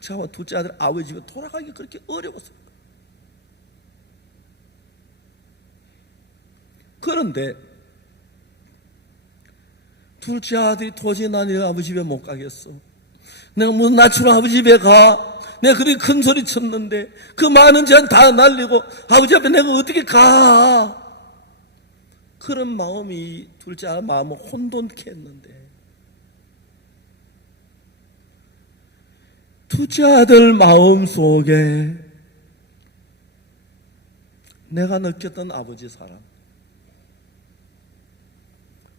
잡아 둘째 아들 아버지 집에 돌아가기 그렇게 어려웠어요. 그런데 둘째 아들이 도저히 난 아버지 집에 못 가겠어. 내가 무슨 나처럼 아버지 집에 가? 내가 그렇게 큰 소리 쳤는데 그 많은 재산 다 날리고 아버지 앞에 내가 어떻게 가? 그런 마음이 둘째 아들 마음을 혼돈케 했는데, 둘째 아들 마음 속에 내가 느꼈던 아버지 사랑,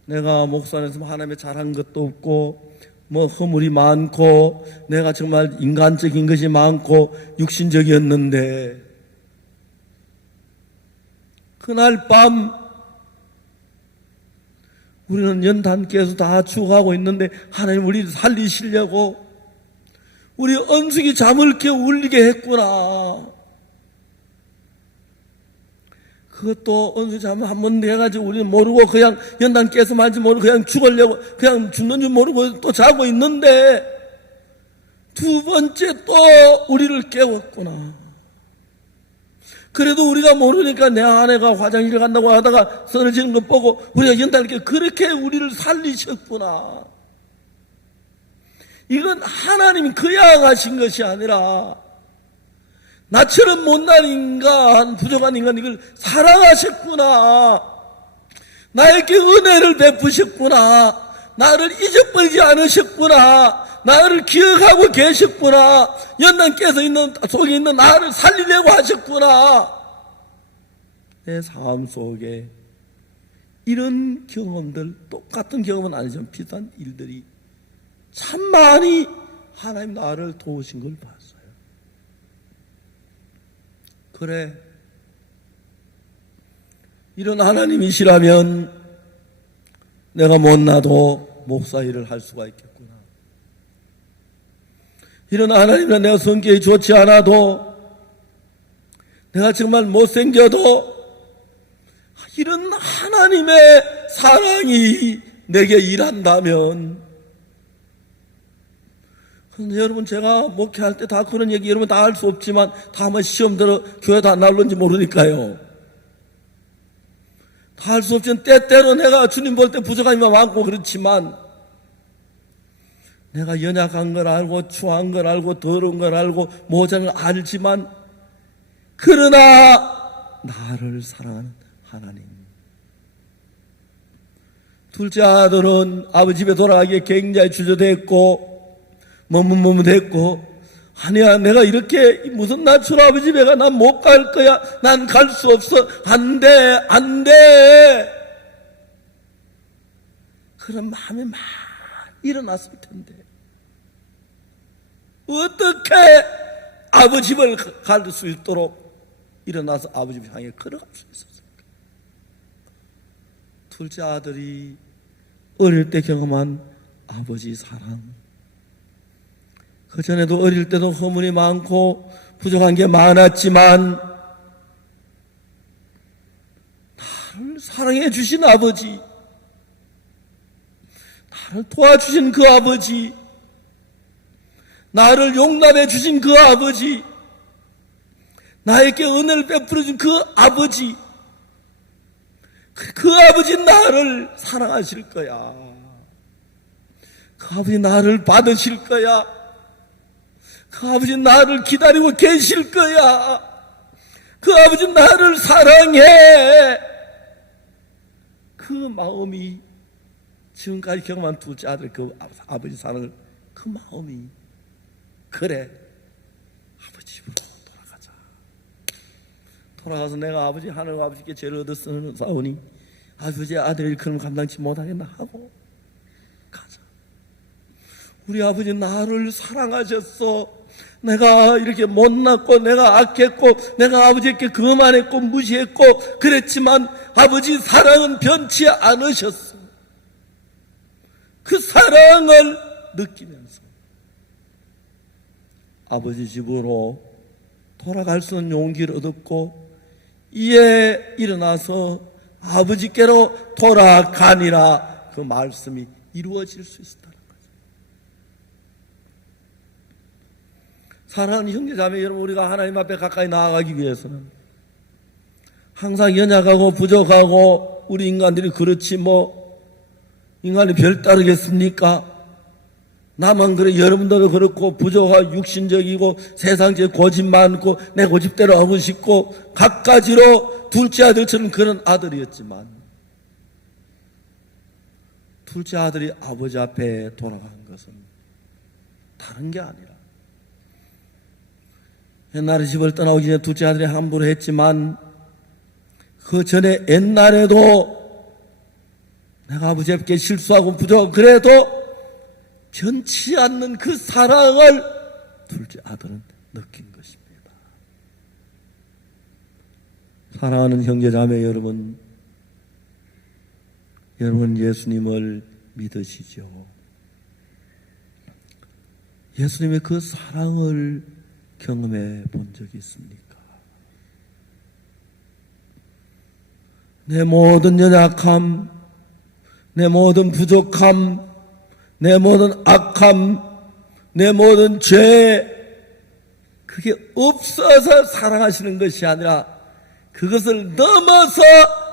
내가 목사에서 하나님의 잘한 것도 없고 허물이 많고 내가 정말 인간적인 것이 많고 육신적이었는데, 그날 밤 우리는 연단께서 다 죽어가고 있는데 하나님 우리를 살리시려고 우리 언숙이 잠을 깨워 울리게 했구나. 그것도 언숙이 잠을 한번 내가지고 우리는 모르고 그냥 연단 깨서 말지 모르고 그냥 죽으려고 그냥 죽는 줄 모르고 또 자고 있는데 두 번째 또 우리를 깨웠구나. 그래도 우리가 모르니까 내 아내가 화장실 간다고 하다가 쓰러지는 것 보고 우리가 연달게 그렇게 우리를 살리셨구나. 이건 하나님이 그냥 하신 것이 아니라 나처럼 못난 인간, 부족한 인간 이걸 사랑하셨구나. 나에게 은혜를 베푸셨구나. 나를 잊어버리지 않으셨구나. 나를 기억하고 계셨구나. 연단께서 있는 속에 있는 나를 살리려고 하셨구나. 내 삶 속에 이런 경험들, 똑같은 경험은 아니지만 비슷한 일들이 참 많이 하나님 나를 도우신 걸 봤어요. 그래, 이런 하나님이시라면 내가 못나도 목사 일을 할 수가 있겠구나. 이런 하나님이란 내가 성격이 좋지 않아도, 내가 정말 못생겨도 이런 하나님의 사랑이 내게 일한다면, 여러분, 제가 목회할 때 다 그런 얘기 여러분 다 할 수 없지만 다 한번 시험 들어 교회도 안 나올는지 모르니까요. 다 할 수 없지만 때때로 내가 주님 볼 때 부족함이 많고 그렇지만, 내가 연약한 걸 알고 추한 걸 알고 더러운 걸 알고 모자란 걸 알지만, 그러나 나를 사랑하는 하나님. 둘째 아들은 아버지 집에 돌아가기에 굉장히 주저됐고 머뭇머뭇했고, 아니야, 내가 이렇게 무슨 나처럼 아버지 집에 가, 난 못 갈 거야, 난 갈 수 없어, 안 돼, 안 돼. 그런 마음이 막 일어났을 텐데 어떻게 아버지 집을 갈 수 있도록 일어나서 아버지 집 향해 걸어갈 수 있었을까? 둘째 아들이 어릴 때 경험한 아버지 사랑, 그전에도 어릴 때도 허물이 많고 부족한 게 많았지만 나를 사랑해 주신 아버지, 나를 도와주신 그 아버지, 나를 용납해 주신 그 아버지, 나에게 은혜를 베풀어 준 그 아버지, 그 아버지 나를 사랑하실 거야. 그 아버지 나를 받으실 거야. 그 아버지 나를 기다리고 계실 거야. 그 아버지 나를 사랑해. 그 마음이, 지금까지 경험한 둘째 아들 그 아버지 사랑을, 그 마음이, 그래, 아버지 집으로 돌아가자. 돌아가서 내가 아버지 하늘과 아버지께 죄를 얻어 싸우니 아버지 아들이 그럼 감당치 못하겠나 하고 가자. 우리 아버지 나를 사랑하셨어. 내가 이렇게 못났고 내가 악했고 내가 아버지께 거만했고 무시했고 그랬지만 아버지 사랑은 변치 않으셨어. 그 사랑을 느끼면서 아버지 집으로 돌아갈 수 있는 용기를 얻었고, 이에 일어나서 아버지께로 돌아가니라, 그 말씀이 이루어질 수 있었다는 거죠. 사랑하는 형제자매 여러분, 우리가 하나님 앞에 가까이 나아가기 위해서는 항상 연약하고 부족하고, 우리 인간들이 그렇지 인간이 별다르겠습니까? 나만 그래, 여러분들도 그렇고 부족하고 육신적이고 세상적인 고집 많고 내 고집대로 하고 싶고 갖가지로 둘째 아들처럼 그런 아들이었지만, 둘째 아들이 아버지 앞에 돌아간 것은 다른 게 아니라, 옛날에 집을 떠나오기 전에 둘째 아들이 함부로 했지만 그 전에 옛날에도 내가 아버지 앞에 실수하고 부족하고 그래도 변치 않는 그 사랑을 둘째 아들은 느낀 것입니다. 사랑하는 형제자매 여러분, 여러분 예수님을 믿으시죠? 예수님의 그 사랑을 경험해 본 적이 있습니까? 내 모든 연약함, 내 모든 부족함, 내 모든 악함, 내 모든 죄, 그게 없어서 사랑하시는 것이 아니라 그것을 넘어서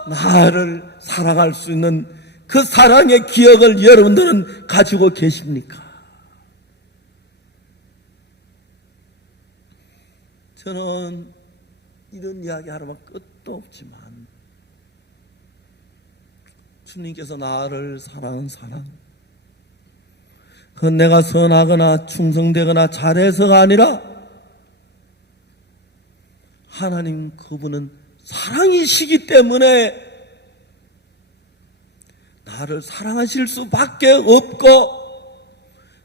나를 사랑할 수 있는 그 사랑의 기억을 여러분들은 가지고 계십니까? 저는 이런 이야기 하려면 끝도 없지만 주님께서 나를 사랑하는 사랑, 그건 내가 선하거나 충성되거나 잘해서가 아니라 하나님 그분은 사랑이시기 때문에 나를 사랑하실 수밖에 없고,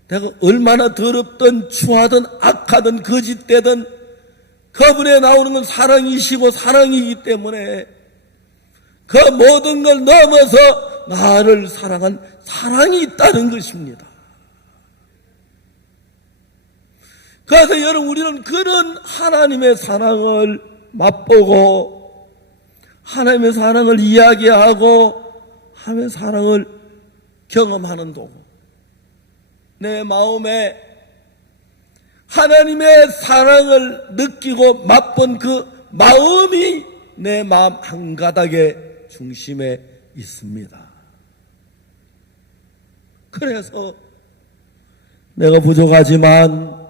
내가 얼마나 더럽든 추하든 악하든 거짓되든 그분에 나오는 건 사랑이시고 사랑이기 때문에 그 모든 걸 넘어서 나를 사랑한 사랑이 있다는 것입니다. 그래서 여러분, 우리는 그런 하나님의 사랑을 맛보고 하나님의 사랑을 이야기하고 하나님의 사랑을 경험하는 도구, 내 마음에 하나님의 사랑을 느끼고 맛본 그 마음이 내 마음 한가닥의 중심에 있습니다. 그래서 내가 부족하지만,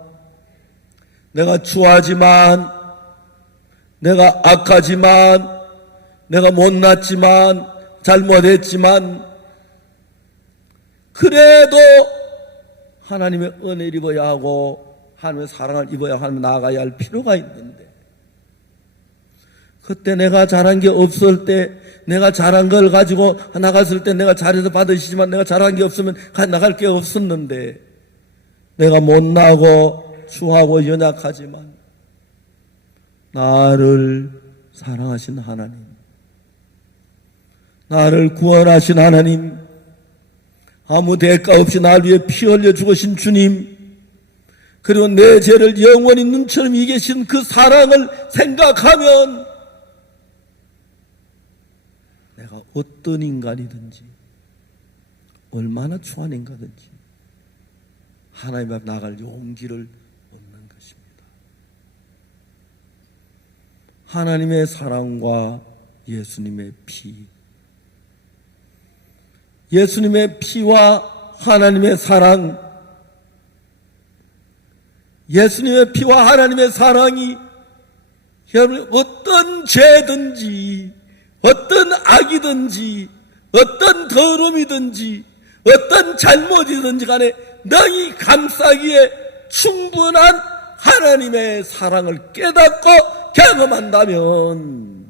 내가 추하지만, 내가 악하지만, 내가 못났지만, 잘못했지만, 그래도 하나님의 은혜를 입어야 하고 하나님의 사랑을 입어야 하나님 나아가야 할 필요가 있는데, 그때 내가 잘한 게 없을 때, 내가 잘한 걸 가지고 나갔을 때 내가 잘해서 받으시지만 내가 잘한 게 없으면 나갈 게 없었는데, 내가 못나고 추하고 연약하지만 나를 사랑하신 하나님, 나를 구원하신 하나님, 아무 대가 없이 나를 위해 피 흘려 죽으신 주님, 그리고 내 죄를 영원히 눈처럼 이기신 그 사랑을 생각하면 내가 어떤 인간이든지 얼마나 추한 인간이든지 하나님 앞에 나갈 용기를 얻는 것입니다. 하나님의 사랑과 예수님의 피, 예수님의 피와 하나님의 사랑, 예수님의 피와 하나님의 사랑이 여러분 어떤 죄든지, 어떤 악이든지, 어떤 더러움이든지, 어떤 잘못이든지 간에 너희 감싸기에 충분한 하나님의 사랑을 깨닫고 경험한다면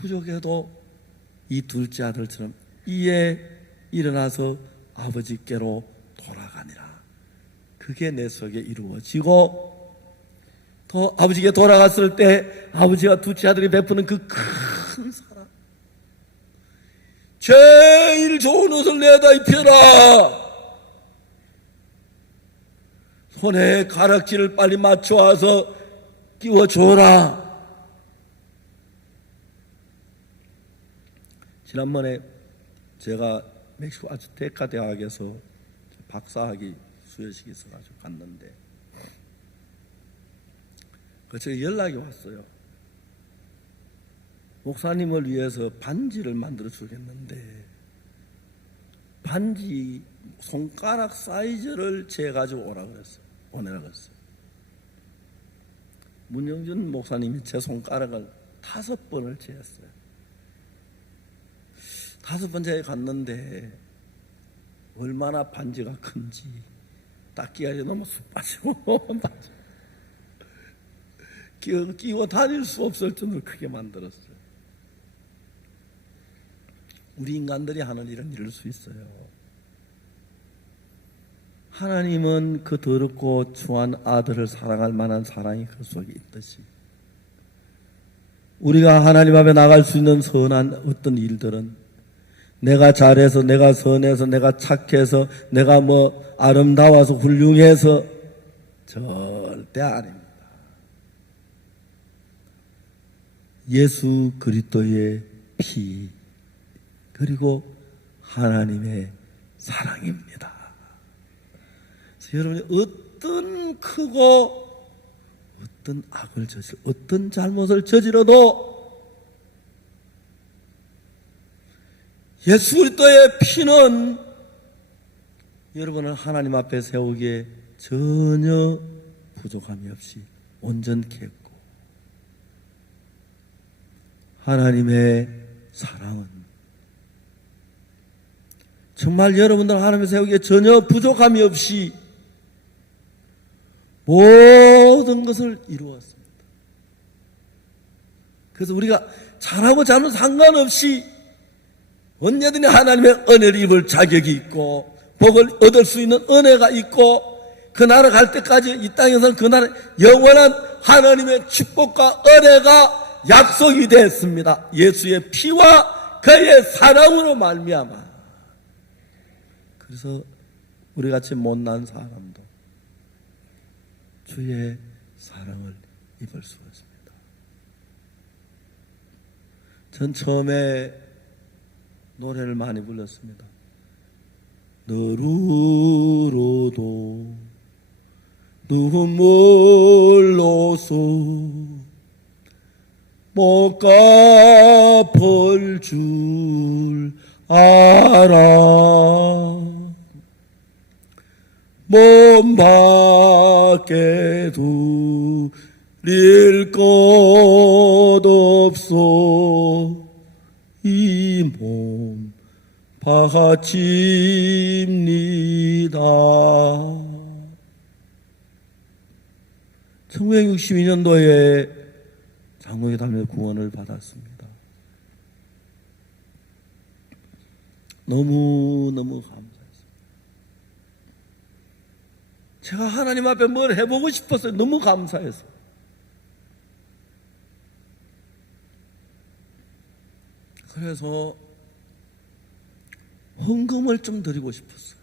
부족해도 이 둘째 아들처럼 이에 일어나서 아버지께로 돌아가니라. 그게 내 속에 이루어지고, 또 아버지께 돌아갔을 때 아버지가 둘째 아들이 베푸는 그 큰 사랑, 제일 좋은 옷을 내다 입혀라, 손에 가락지를 빨리 맞춰와서 끼워줘라. 지난번에 제가 멕시코 아즈테카 대학에서 박사학위 수여식이 있어가지고 갔는데, 제가 연락이 왔어요. 목사님을 위해서 반지를 만들어 주겠는데 반지 손가락 사이즈를 재가지고 오라고 그랬어요. 오내라고 했어요. 문영준 목사님이 제 손가락을 5번을 재었어요. 5번째 갔는데 얼마나 반지가 큰지 닦기가 너무 쑥 빠지고 끼워 다닐 수 없을 정도로 크게 만들었어요. 우리 인간들이 하는 일은 이럴 수 있어요. 하나님은 그 더럽고 추한 아들을 사랑할 만한 사랑이 그 속에 있듯이 우리가 하나님 앞에 나갈 수 있는 선한 어떤 일들은 내가 잘해서, 내가 선해서, 내가 착해서, 내가 아름다워서 훌륭해서 절대 아닙니다. 예수 그리스도의 피, 그리고 하나님의 사랑입니다. 그래서 여러분이 어떤 크고 어떤 악을 어떤 잘못을 저지러도 예수 그리스도의 피는 여러분을 하나님 앞에 세우기에 전혀 부족함이 없이 온전케 했고, 하나님의 사랑은 정말 여러분들 하나님을 세우기에 전혀 부족함이 없이 모든 것을 이루었습니다. 그래서 우리가 잘하고 잘못 상관없이 언제든지 하나님의 은혜를 입을 자격이 있고 복을 얻을 수 있는 은혜가 있고, 그 나라 갈 때까지 이 땅에서는 그 나라 영원한 하나님의 축복과 은혜가 약속이 됐습니다. 예수의 피와 그의 사랑으로 말미암아. 그래서 우리같이 못난 사람도 주의 사랑을 입을 수 있습니다. 전 처음에 노래를 많이 불렀습니다. 너로도 눈물로서 못 갚을 줄 알아. 몸 밖에 두릴 것 없소. 이 몸 바칩니다. 1962년도에 장로회 담에 구원을 받았습니다. 너무너무 감사했습니다. 제가 하나님 앞에 뭘 해보고 싶었어요. 너무 감사했어요. 그래서 헌금을 좀 드리고 싶었어요.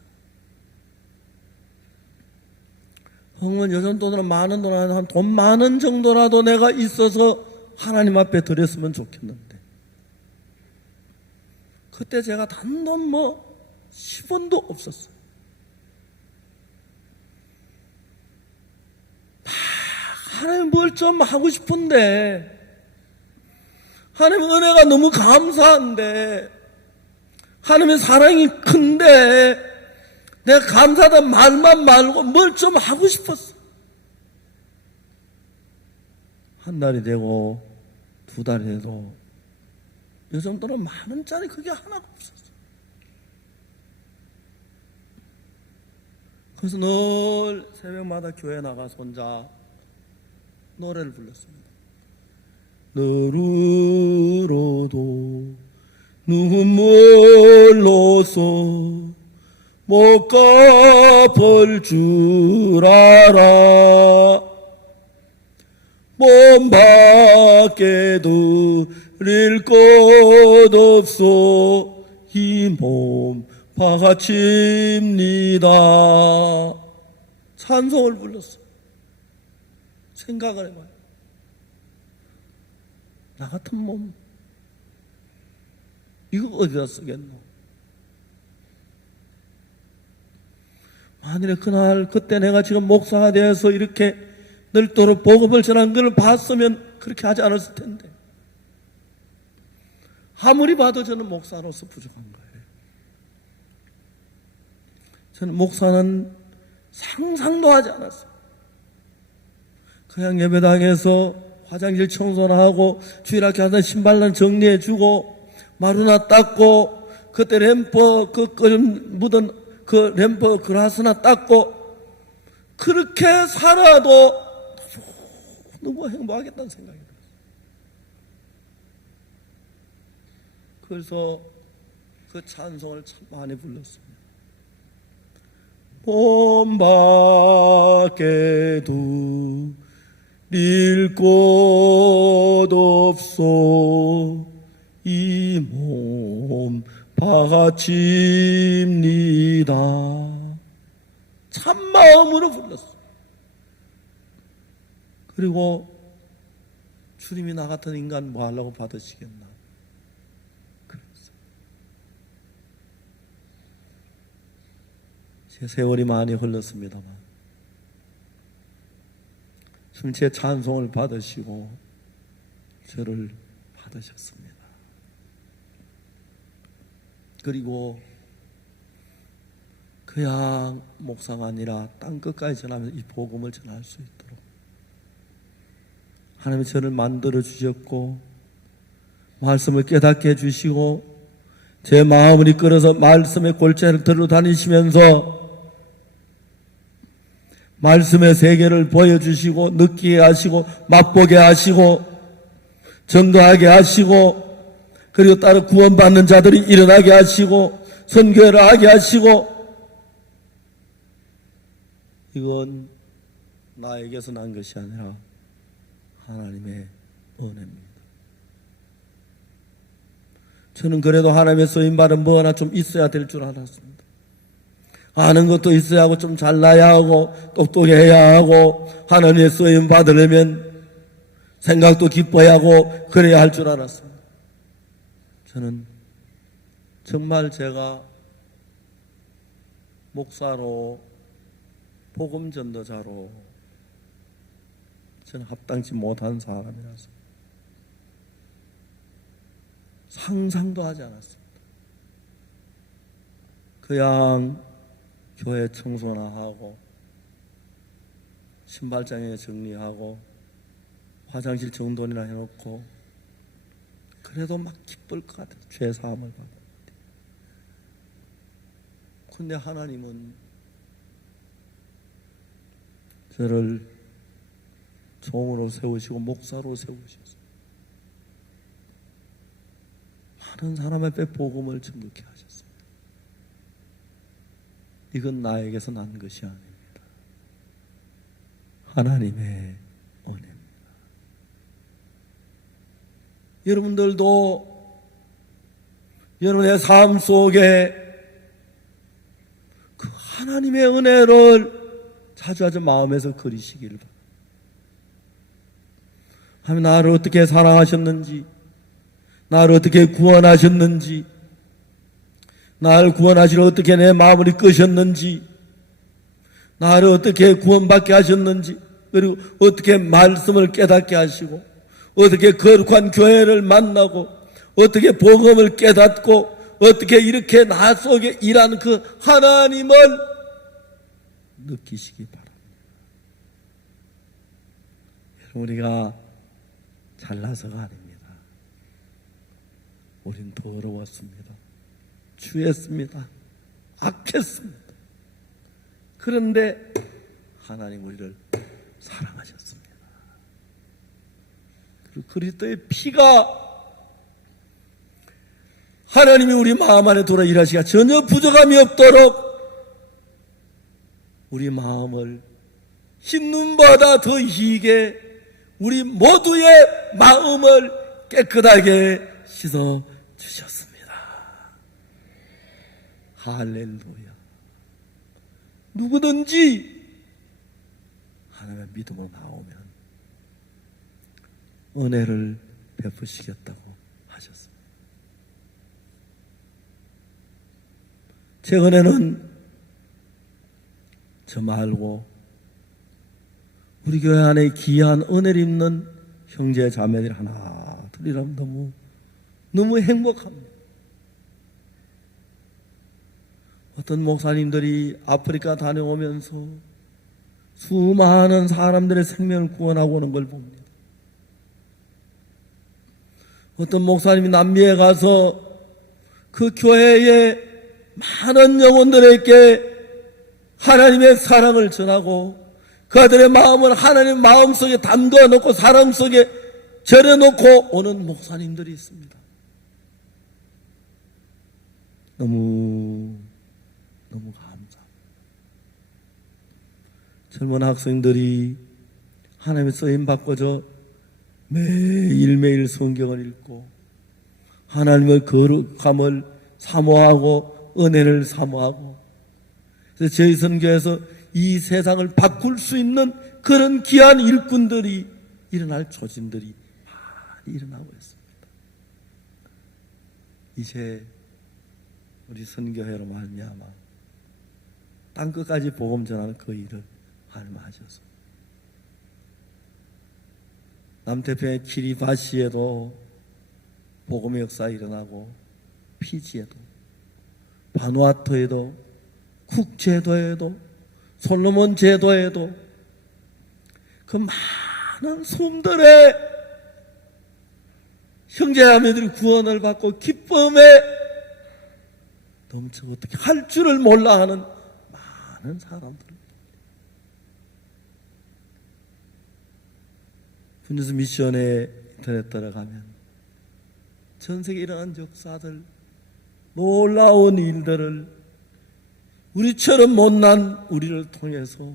헌금은 요즘 돈으로 많은 돈, 한 돈 많은 정도라도 내가 있어서 하나님 앞에 드렸으면 좋겠는데, 그때 제가 단돈 10원도 없었어요. 하나님 뭘 좀 하고 싶은데, 하나님 은혜가 너무 감사한데, 하나님의 사랑이 큰데, 내가 감사하다 말만 말고 뭘 좀 하고 싶었어. 한 달이 되고 2달이 돼도 요 정도로 10,000원짜리 그게 하나가 없었어. 그래서 늘 새벽마다 교회 나가서 혼자 노래를 불렀습니다. 너로도 눈물로서 못 갚을 줄 알아. 몸 밖에 두릴 것 없소. 이 몸 바칩니다. 찬송을 불렀어. 생각을 해봐요. 나 같은 몸 이거 어디다 쓰겠노? 만일에 그때 내가 지금 목사가 되어서 이렇게 늘도록 복음을 전한 걸 봤으면 그렇게 하지 않았을 텐데, 아무리 봐도 저는 목사로서 부족한 거예요. 저는 목사는 상상도 하지 않았어요. 그냥 예배당에서 화장실 청소나 하고 주일학교 하던 신발만 정리해주고 마루나 닦고 그때 램프 묻은 그 램프 그라스나 닦고 그렇게 살아도 너무 행복하겠다는 생각이 들었어요. 그래서 그 찬송을 참 많이 불렀습니다. 몸 밖에 두릴 곳 없소. 이 몸 바칩니다. 참 마음으로 불렀어. 그리고 주님이 나 같은 인간 뭐 하려고 받으시겠나 그랬어요. 제 세월이 많이 흘렀습니다만 제 찬송을 받으시고 저를 받으셨습니다. 그리고 그냥 목사가 아니라 땅끝까지 전하면서 이 복음을 전할 수 있도록 하나님이 저를 만들어 주셨고 말씀을 깨닫게 해주시고 제 마음을 이끌어서 말씀의 골짜기를 들어 다니시면서 말씀의 세계를 보여주시고 느끼게 하시고 맛보게 하시고 전도하게 하시고 그리고 따로 구원받는 자들이 일어나게 하시고 선교회를 하게 하시고 이건 나에게서 난 것이 아니라 하나님의 은혜입니다. 저는 그래도 하나님의 쓰임받은 뭐 하나 좀 있어야 될 줄 알았습니다. 아는 것도 있어야 하고 좀 잘나야 하고 똑똑해야 하고 하나님의 쓰임 받으려면 생각도 기뻐야 하고 그래야 할 줄 알았습니다. 저는 정말 제가 목사로 복음 전도자로 저는 합당치 못한 사람이라서 상상도 하지 않았습니다. 그냥 교회 청소나 하고 신발장에 정리하고 화장실 정돈이나 해놓고 그래도 막 기쁠 것 같아요. 죄 사함을 받았는데. 근데 하나님은 저를 종으로 세우시고 목사로 세우셔서 많은 사람의 배 복음을 전하게 하셨습니다. 이건 나에게서 난 것이 아닙니다. 하나님의 은혜입니다. 여러분들도 여러분의 삶 속에 그 하나님의 은혜를 자주 마음에서 그리시길 바랍니다. 하나님 나를 어떻게 사랑하셨는지, 나를 어떻게 구원하셨는지, 나를 구원하시러 어떻게 내 마음을 이끄셨는지, 나를 어떻게 구원받게 하셨는지, 그리고 어떻게 말씀을 깨닫게 하시고, 어떻게 거룩한 교회를 만나고, 어떻게 복음을 깨닫고, 어떻게 이렇게 나 속에 일하는 그 하나님을 느끼시기 바랍니다. 우리가 잘나서가 아닙니다. 우린 더러웠습니다. 추했습니다. 악했습니다. 그런데 하나님 우리를 사랑하셨습니다. 그리고 그리스도의 피가 하나님이 우리 마음 안에 돌아 일하시기가 전혀 부족함이 없도록 우리 마음을 흰 눈보다 더 희게 우리 모두의 마음을 깨끗하게 씻어 주셨습니다. 할렐루야. 누구든지 하나님의 믿음으로 나오면 은혜를 베푸시겠다고 하셨습니다. 최근에는 저 말고 우리 교회 안에 귀한 은혜를 입는 형제 자매들이 하나 둘이라면 너무 행복합니다. 어떤 목사님들이 아프리카 다녀오면서 수많은 사람들의 생명을 구원하고 오는 걸 봅니다. 어떤 목사님이 남미에 가서 그 교회의 많은 영혼들에게 하나님의 사랑을 전하고 그들의 마음을 하나님 마음속에 담궈 놓고 사람 속에 절여 놓고 오는 목사님들이 있습니다. 너무 감사합니다. 젊은 학생들이 하나님의 쓰임 받고서 매일매일 성경을 읽고 하나님의 거룩함을 사모하고 은혜를 사모하고 그래서 저희 선교에서 이 세상을 바꿀 수 있는 그런 귀한 일꾼들이 일어날 조짐들이 많이 일어나고 있습니다. 이제 우리 선교회로 말미암아 땅끝까지 복음 전하는 그 일을 하나님 하셔서 남태평의 키리바시에도 복음의 역사 일어나고, 피지에도, 바누아투에도, 쿡제도에도, 솔로몬 제도에도 그 많은 섬들의 형제자매들이 구원을 받고 기쁨에 넘쳐 어떻게 할 줄을 몰라 하는 많은 사람들. 분유스 미션에 인터넷 들어가면 전 세계에 일어난 역사들, 놀라운 일들을 우리처럼 못난 우리를 통해서,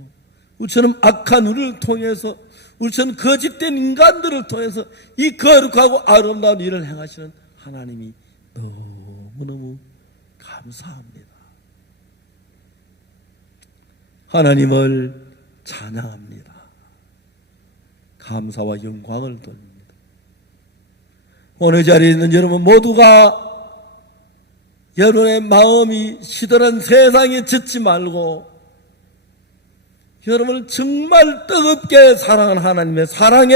우리처럼 악한 우리를 통해서, 우리처럼 거짓된 인간들을 통해서 이 거룩하고 아름다운 일을 행하시는 하나님이 너무너무 감사합니다. 하나님을 찬양합니다. 감사와 영광을 돌립니다. 오늘 자리에 있는 여러분 모두가 여러분의 마음이 시들한 세상에 젖지 말고 여러분을 정말 뜨겁게 사랑하는 하나님의 사랑에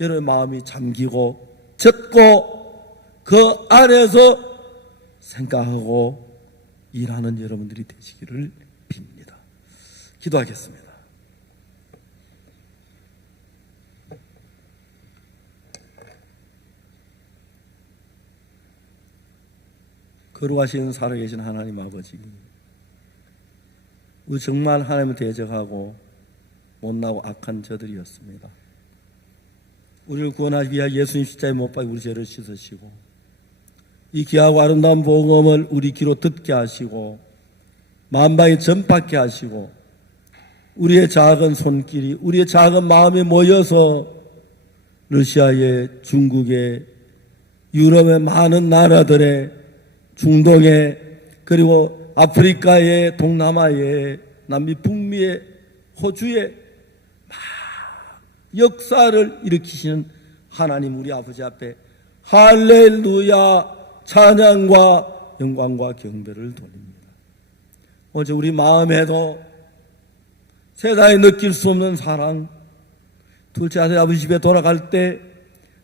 여러분의 마음이 잠기고 젖고 그 안에서 생각하고 일하는 여러분들이 되시기를 빕니다. 기도하겠습니다. 거룩하신 살아계신 하나님 아버지, 우리 정말 하나님을 대적하고 못나고 악한 저들이었습니다. 우리를 구원하기 위하여 예수님 십자가에 못 박혀 우리 죄를 씻으시고 이 귀하고 아름다운 복음을 우리 귀로 듣게 하시고 만방에 전파케 하시고 우리의 작은 손길이, 우리의 작은 마음이 모여서 러시아의, 중국의, 유럽의 많은 나라들의, 중동의, 그리고 아프리카의, 동남아의, 남미, 북미의, 호주의 막 역사를 일으키시는 하나님 우리 아버지 앞에 할렐루야 찬양과 영광과 경배를 돌립니다. 어제 우리 마음에도 세상에 느낄 수 없는 사랑, 둘째 아들 아버지 집에 돌아갈 때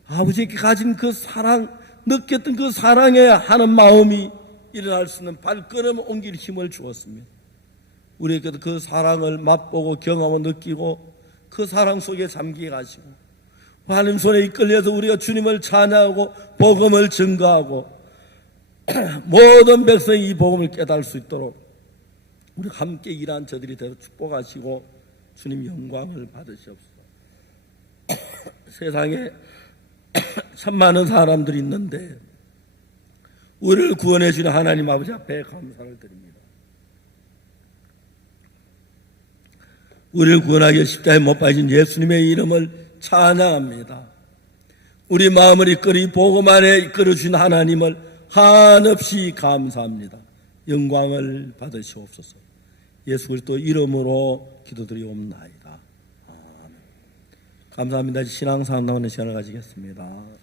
아버지께 가진 그 사랑, 느꼈던 그 사랑에 하는 마음이 일어날 수 있는 발걸음 옮길 힘을 주었습니다. 우리에게도 그 사랑을 맛보고 경험하고 느끼고 그 사랑 속에 잠기게 하시고 하나님 손에 이끌려서 우리가 주님을 찬양하고 복음을 증거하고 모든 백성이 이 복음을 깨달을 수 있도록 우리 함께 일한 저들이 되어 축복하시고 주님 영광을 받으시옵소서. 세상에 참 많은 사람들이 있는데 우리를 구원해 주는 하나님 아버지 앞에 감사를 드립니다. 우리를 구원하기 위해 십자가에 못 박힌 예수님의 이름을 찬양합니다. 우리 마음을 이끌어 이 복음 안에 이끌어 주신 하나님을 한없이 감사합니다. 영광을 받으시옵소서. 예수 그리스도 이름으로 기도드리옵나이다. 아멘. 감사합니다. 신앙 상담하는 시간을 가지겠습니다.